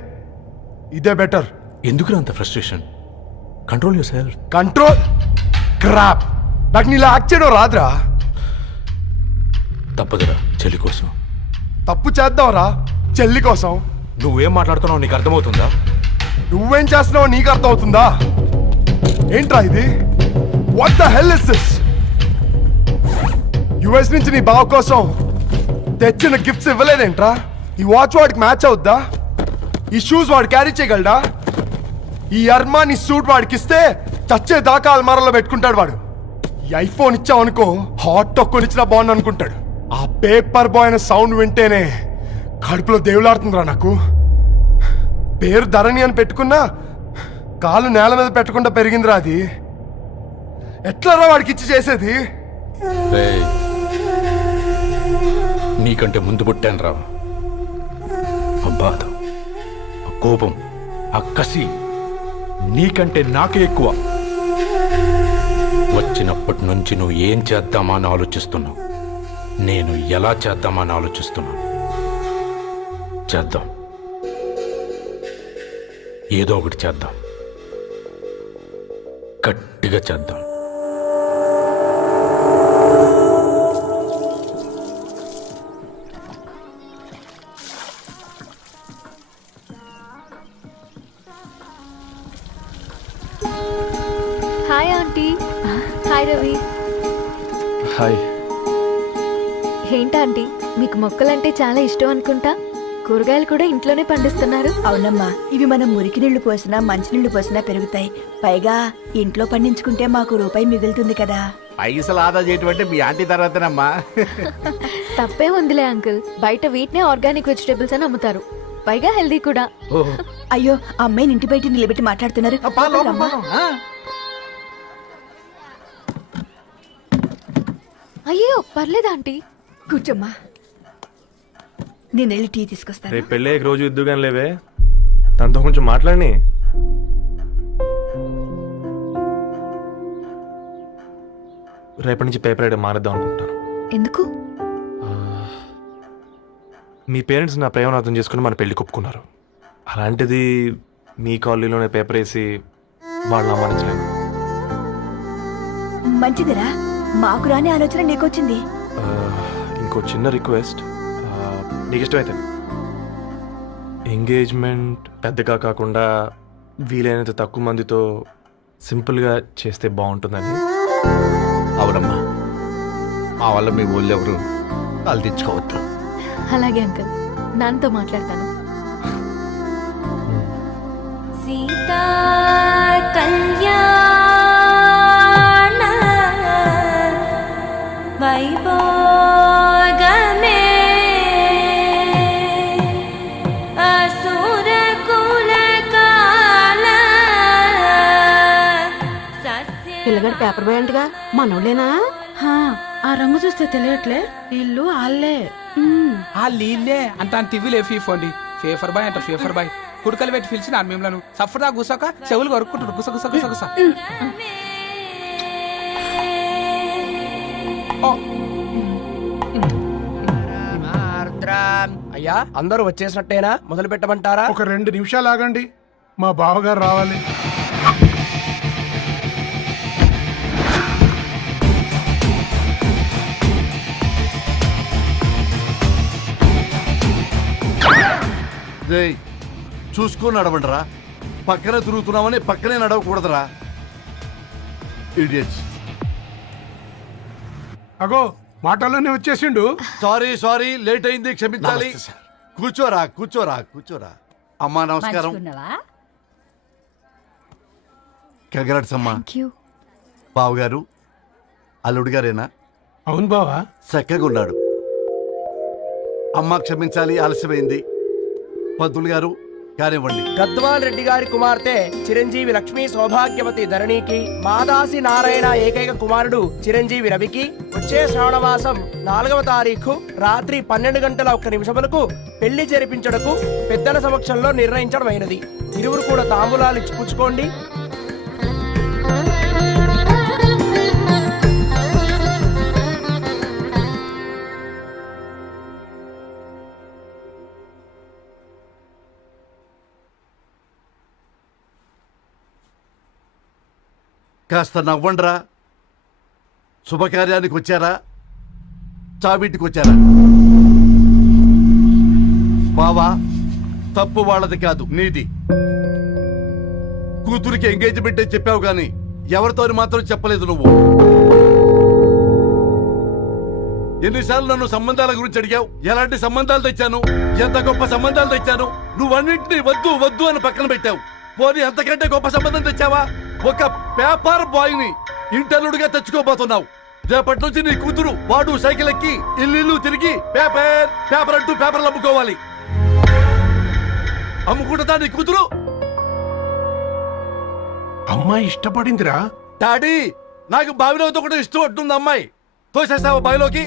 ఇదే బెటర్. ఎందుకురా అంత frustration? Control your self. Control crap. నాకు నీలా యాక్ట్ చేయడం రాదురా. తప్పదురా, చెల్లి కోసం. తప్పు చేద్దాంరా, చెల్లి కోసం. నువ్వేం మాట్లాడుతున్నావు నీకు అర్థమవుతుందా? నువ్వేం చేస్తున్నావో నీకు అర్థమవుతుందా? ఏంట్రా ఇది? What the hell is this? US నుంచి నీ బావ కోసం తెచ్చిన గిఫ్ట్స్ ఇవ్వలేదేంట్రా? ఈ వాచ్ వాడికి మ్యాచ్ అవుద్దా? ఈ షూస్ వాడు క్యారీ చేయగలడా? ఈ అర్మానీ సూట్ వాడికి ఇస్తే చచ్చే దాకా అల్మారాలో పెట్టుకుంటాడు వాడు. ఈ ఐఫోన్ ఇచ్చావనుకో హాట్ టాక్ కొనిచ్చినా బాగుంది అనుకుంటాడు. ఆ పేపర్ బాయ్ అనే సౌండ్ వింటేనే కడుపులో దేవులాడుతుందిరా నాకు. పేరు ధరణి అని పెట్టుకున్నా కాలు నేల మీద పెట్టకుండా పెరిగిందిరా అది. ఎట్లరా వాడికి ఇచ్చి చేసేది? నీకంటే ముందు పుట్టాను రా. ఆ బాధ, ఆ కోపం, ఆ కసి నీకంటే నాకే ఎక్కువ. వచ్చినప్పటి నుంచి నువ్వు ఏం చేద్దామా అని ఆలోచిస్తున్నావు, నేను ఎలా చేద్దామా అని ఆలోచిస్తున్నాను. చేద్దాం, ఏదో ఒకటి చేద్దాం, గట్టిగా చేద్దాం. హాయ్ రవి. హాయ్. ఏంటంటీ మీకు మొక్కలంటే చాలా ఇష్టం అనుకుంటా. కూరగాయలు కూడా ఇంట్లోనే పండిస్తున్నారు. అవునమ్మా, ఇవి మనం మురికి నీళ్లు పోసినా మంచినీళ్లు పోసినా పెరుగుతాయి. పైగా ఇంట్లో పండించుకుంటే మాకు రూపాయి మిగులుతుంది కదా. పైసలు ఆదా చేయటం అంటే మీ ఆంటీ తర్వాతనమ్మా. తప్పే ఉందిలే అంకుల్, బయట వీటినే ఆర్గానిక్ వెజిటేబుల్స్ అని అమ్ముతారు, పైగా హెల్దీ కూడా. అయ్యో, అమ్మాయిని ఇంటి బయట నిలబెట్టి మాట్లాడుతున్నారు. రమ్మా. అయ్యో పర్లేదు ఆంటీ. కూర్చోమ్మా, నేను వెళ్ళి టీ తీసుకొస్తాను. రేపు పెళ్ళి రోజు ఇద్దుగాని లేవే, తనతో కొంచెం మాట్లాడి. రేపటి నుంచి పేపర్ రైడ్ మానేద్దాం అనుకుంటాను. ఎందుకు? మీ పేరెంట్స్ నా ప్రేమను అర్థం చేసుకుని మన పెళ్లి కొప్పుకున్నారు. అలాంటిది మీ కాలనీలోనే పేపర్ వేసి వాళ్ళని అవమానించలేను. మంచిదిరా, మాకు రాని ఆలోచన నీకొచ్చింది. ఇంకో చిన్న రిక్వెస్ట్, నీకు ఇష్టమైతే ఎంగేజ్మెంట్ పెద్దగా కాకుండా వీలైనంత తక్కువ మందితో సింపుల్గా చేస్తే బాగుంటుందని. అవునమ్మా, మా వల్ల మీ ఊళ్ళో ఎవరు వాళ్ళు తెచ్చుకోవద్దు. అలాగే అంకుల్, నాన్నతో మాట్లాడతాను. సీతా కళ్యాణ వైభోగమే అసుర కులకాల పిల్లగాడు పేపర్ బాయ్ అంటగా, మనోళ్ళేనా? ఆ రంగు చూస్తే తెలియట్లే, ఇల్లు ఆళ్ళే. ఆ నీళ్ళే అంత టీవీలో ఫీఫోండి. ఫేఫర్ బాయ్ అంట, ఫేఫర్ బాయ్. కుడుకలు పెట్టి పిలిచిన మిమ్మల్ని సఫర్దా గుసక చెవులు కొరుక్కుంటారు. గుస గుస గుస గుస. అయ్యా, అందరూ వచ్చేసినట్టేనా? మొదలు పెట్టమంటారా? ఒక 2 నిమిషాలు ఆగండి, మా బావగారు రావాలి. చూసుకొని నడవండిరా. పక్కన తిరుగుతున్నామని పక్కనే నడవకూడదురా. ఇడియట్స్. అగో మాటల్లోనే వచ్చేసిండు. సారీ సారీ, లేట్ అయింది, క్షమించాలి. కూర్చోరా కూర్చోరా కూర్చోరా. అమ్మా నమస్కారం. కంగ్రాట్స్ అమ్మా. బావగారు అల్లుడు గారేనా? అవును బావా. చక్కగా ఉన్నాడు. అమ్మ క్షమించాలి, ఆలస్యమైంది. పంతులు గారు కానివ్వండి. గద్వాల్ రెడ్డి గారి కుమార్తె చిరంజీవి లక్ష్మీ సౌభాగ్యవతి ధరణికి, మాదాసి నారాయణ ఏకైక కుమారుడు చిరంజీవి రవికి వచ్చే శ్రావణమాసం 4వ తారీఖు రాత్రి 12:01 పెళ్లి జరిపించడకు పెద్దల సమక్షంలో నిర్ణయించడమైనది. ఇరువురు కూడా తాంబూలాలు ఇచ్చి పుచ్చుకోండి. కాస్త నవ్వండ్రా. శుభకార్యానికి వచ్చారా, చావింటికి వచ్చారా? బావా, తప్పు వాళ్ళది కాదు, నీది. కూతురికి ఎంగేజ్మెంట్ అని చెప్పావు గాని ఎవరితో మాత్రం చెప్పలేదు నువ్వు. ఎన్నిసార్లు నన్ను సంబంధాల గురించి అడిగావు? ఎలాంటి సంబంధాలు తెచ్చాను, ఎంత గొప్ప సంబంధాలు తెచ్చాను. నువ్వన్నింటినీ వద్దు వద్దు అని పక్కన పెట్టావు. పోనీ అంతకంటే గొప్ప సంబంధం తెచ్చావా? ఒక పేపర్ బాయ్ ని ఇంటర్లుడిగా తెచ్చుకోబోతున్నావు. రేపటి నుంచి నీ కూతురు వాడు సైకిల్ ఎక్కి ఇల్లు తిరిగి పేపర్ పేపర్ అంటూ పేపర్లు అమ్ముకోవాలి. అమ్ముకుంటుందా నీ కూతురు? అమ్మాయి ఇష్టపడిందిరా. డాడీ, నాకు బావిలో కూడా ఇష్టం ఉంటుంది. అమ్మాయి తోసేస్తావా బావిలోకి?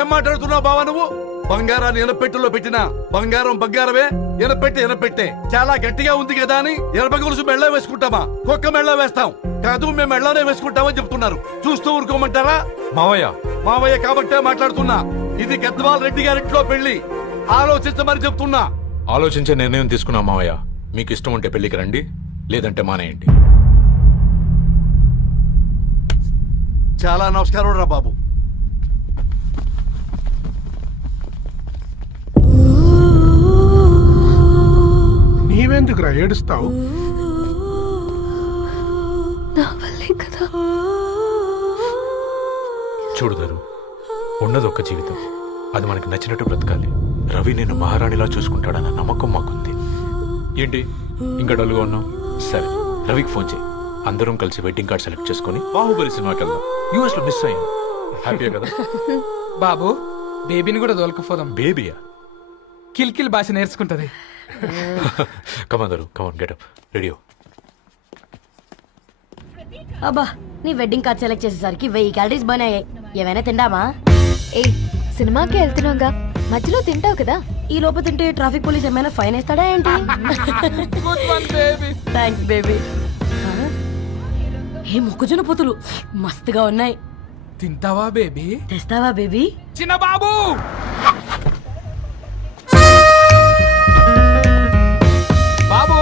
ఏం మాట్లాడుతున్నావు బావా నువ్వు? బంగారాన్ని ఎనపెట్టులో పెట్టినా బంగారం బంగారమే, ఎనపెట్టే చాలా గట్టిగా ఉంది కదా అని ఎనప గొలుసు మెళ్ళ వేసుకుంటామా? కుక్క మెళ్ళ వేస్తాం కాదు, మేము మెళ్ళనే వేసుకుంటామని చెప్తున్నారు. చూస్తూ ఊరుకోమంటారా? మావయ్య కాబట్టే మాట్లాడుతున్నా. ఇది గద్వాల్ రెడ్డి గారింట్లో పెళ్లి, ఆలోచించమని చెప్తున్నా. ఆలోచించే నిర్ణయం తీసుకున్నాం మావయ్య. మీకు ఇష్టం ఉంటే పెళ్లికి రండి, లేదంటే మానేయండి. చాలా నమస్కారం రా బాబు. నీవెందుకురా ఏడుస్తావు? నా వల్లే కదా చూడదారు, ఉన్నది ఒక్క జీవితం, అది మనకి నచ్చినట్టు బ్రతకాలి. రవి నేను మహారాణిలా చూసుకుంటాడన్న నమ్మకం మాకుంది. ఏంటి ఇంకా డల్గా ఉన్నావు? సరే, రవికి ఫోన్ చేయి. అందరం కలిసి వెడ్డింగ్ కార్డ్ సెలెక్ట్ చేసుకుని బాహుబలి సినిమాకి వెళ్దాం. యూఎస్ లో మిస్ అయ్యాం. హ్యాపీయా కదా? బాబు బేబీని కూడా దొలకపోదాం. బేబీయా? కిల్కిల్ భాష నేర్చుకుంటది. కమాందరు, కమాన్ గెటప్, రెడీయో. అబ్బా, నీ వెడ్డింగ్ కార్డ్ సెలెక్ట్ చేసేసరికి 1000 క్యాలరీస్ బర్న్ అయ్యాయి. ఏమైనా తిందామా? ఏ సినిమాకి వెళ్తున్నాగా, మధ్యలో తింటావు కదా. ఈ లోపు తింటే ట్రాఫిక్ పోలీస్ ఏమైనా ఫైన్ వేస్తాడా ఏంటి? Thanks baby. ఏ మొక్కజొన్న పొతులు మస్తుగా ఉన్నాయి. తింటావా బేబీ? తెస్తావా బేబీ? చిన్న బాబు బాబు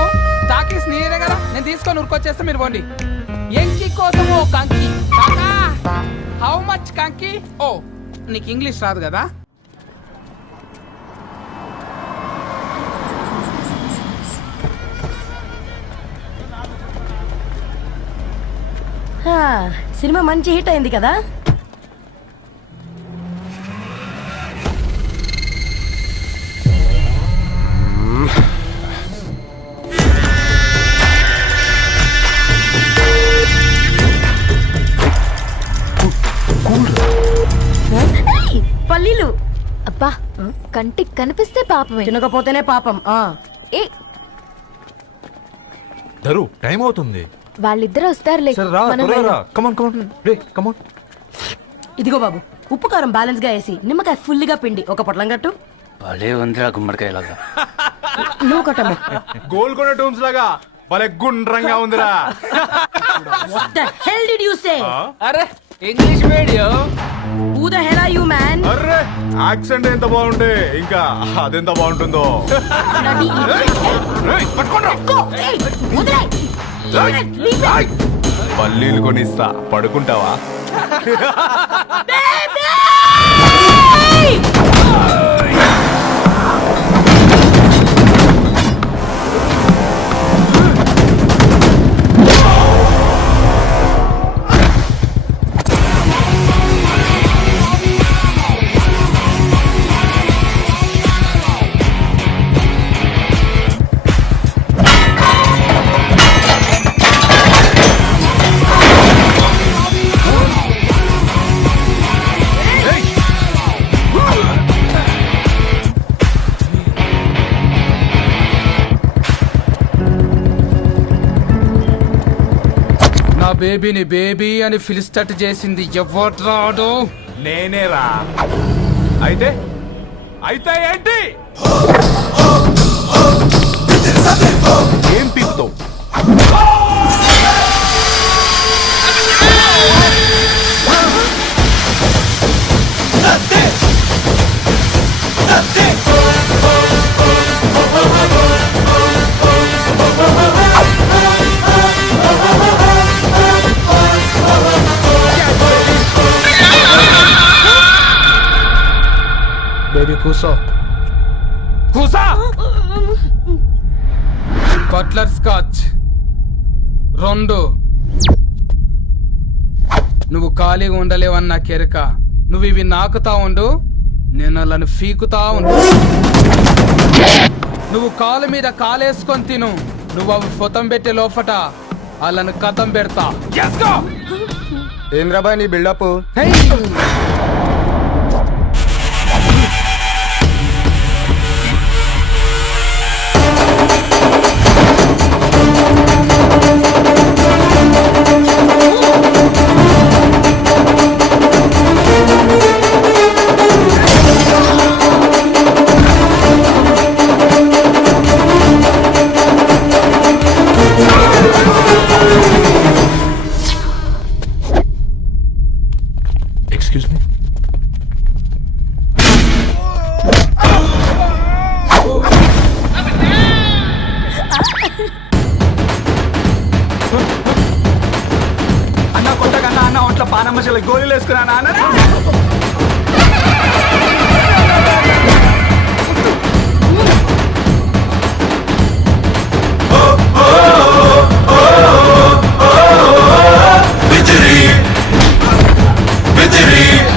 టాకీస్ నీరే కదా, నేను తీసుకొని ఉరికొచ్చేస్తా, మీరు పోండి. ఎంకి కోసం ఓ కంకి. కాకా హౌ మచ్ కంకి? ఓ నీకు ఇంగ్లీష్ రాదు కదా. సినిమా మంచి హిట్ అయింది కదా. పల్లీలు అబ్బా, కంటికి కనిపిస్తే పాపమే, తినకపోతేనే పాపం. ఏ ధరు, టైం అవుతుంది. వాళ్ళిద్దరు వస్తారులే. మనం వెళ్దాం. కమాన్ కమాన్ రే, కమాన్. ఇదిగో బాబు, ఉప్పు కారం బ్యాలెన్స్ గా వేసి నిమ్మకాయ ఫుల్ గా పిండి ఒక పొట్లం కట్టు. భలే ఉందిరా గుమ్మడికాయలాగా. నువ్వు కట్టమ్మా. గోల్కొండ టూమ్స్ లాగా భలే గుండ్రంగా ఉందిరా. What the hell did you say? అరే English medium. Who the hell are you, man? Array accent ఎంత బాగుంటే ఇంకా అదెంత బాగుంటుందో. Bloody పల్లీలు కొనిస్తా, పడుకుంటావా? బేబీని బేబీ అని ఫిలిస్టట్ చేసింది ఎవడ్రాడు? నేనేరా. అయితే అయితే ఏంటి? ఏం పీపుతో? బేబీ కూసో, కూసా. Buttler scotch 2. నువ్వు ఖాళీగా ఉండలేవన్న కెరక. నువ్వు ఇవి నాకుతా ఉండు, నేను వాళ్ళని ఫీకుతా ఉండు. నువ్వు కాలు మీద కాలేసుకొని తిను. నువ్వు అవి ఫొతం పెట్టే లోపట వాళ్ళని కథం పెడతా. ఏంద్రాబా నీ బిల్డప్? Excuse me. అన్న కొట్టకన్నా అన్న ఒంట్లో పానమ్మశల గోళీలు వేసుకున్నా అన్న. Victory!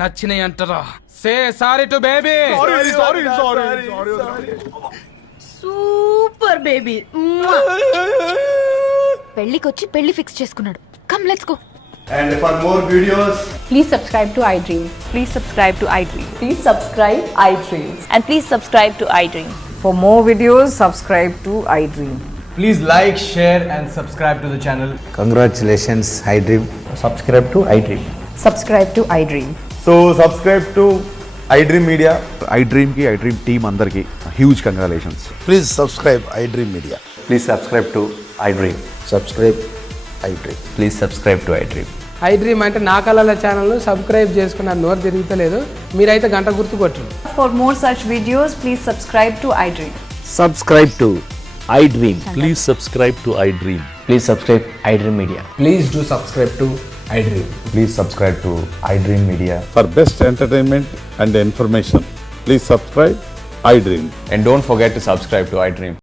నచ్చినాయి అంటారా say sorry to baby super baby పెళ్ళికొచ్చి పెళ్లి ఫిక్స్ చేసుకున్నాడు. Come let's go. And for more videos, Please subscribe to iDream. Please subscribe to iDream. Please subscribe iDream. And please subscribe to iDream. For more videos, subscribe to iDream. Please like, share and subscribe to the channel. Congratulations iDream. Subscribe to iDream. Subscribe to iDream. so subscribe to iDream Media. iDream కి iDream team అందరికి huge congratulations. Please subscribe iDream Media. Please subscribe to iDream. Subscribe iDream. Please subscribe to iDream. iDream అంటే నా కళల channel subscribe చేసుకున్న నోరు తిరుగుతలేదు. మీరైతే గంట గుర్తు కొట్టు. For more such videos, please subscribe to iDream. Subscribe to iDream. Please subscribe to iDream. Please subscribe iDream media. Please do subscribe to iDream. Please subscribe to iDream media. For best entertainment and information please subscribe iDream. And don't forget to subscribe to iDream.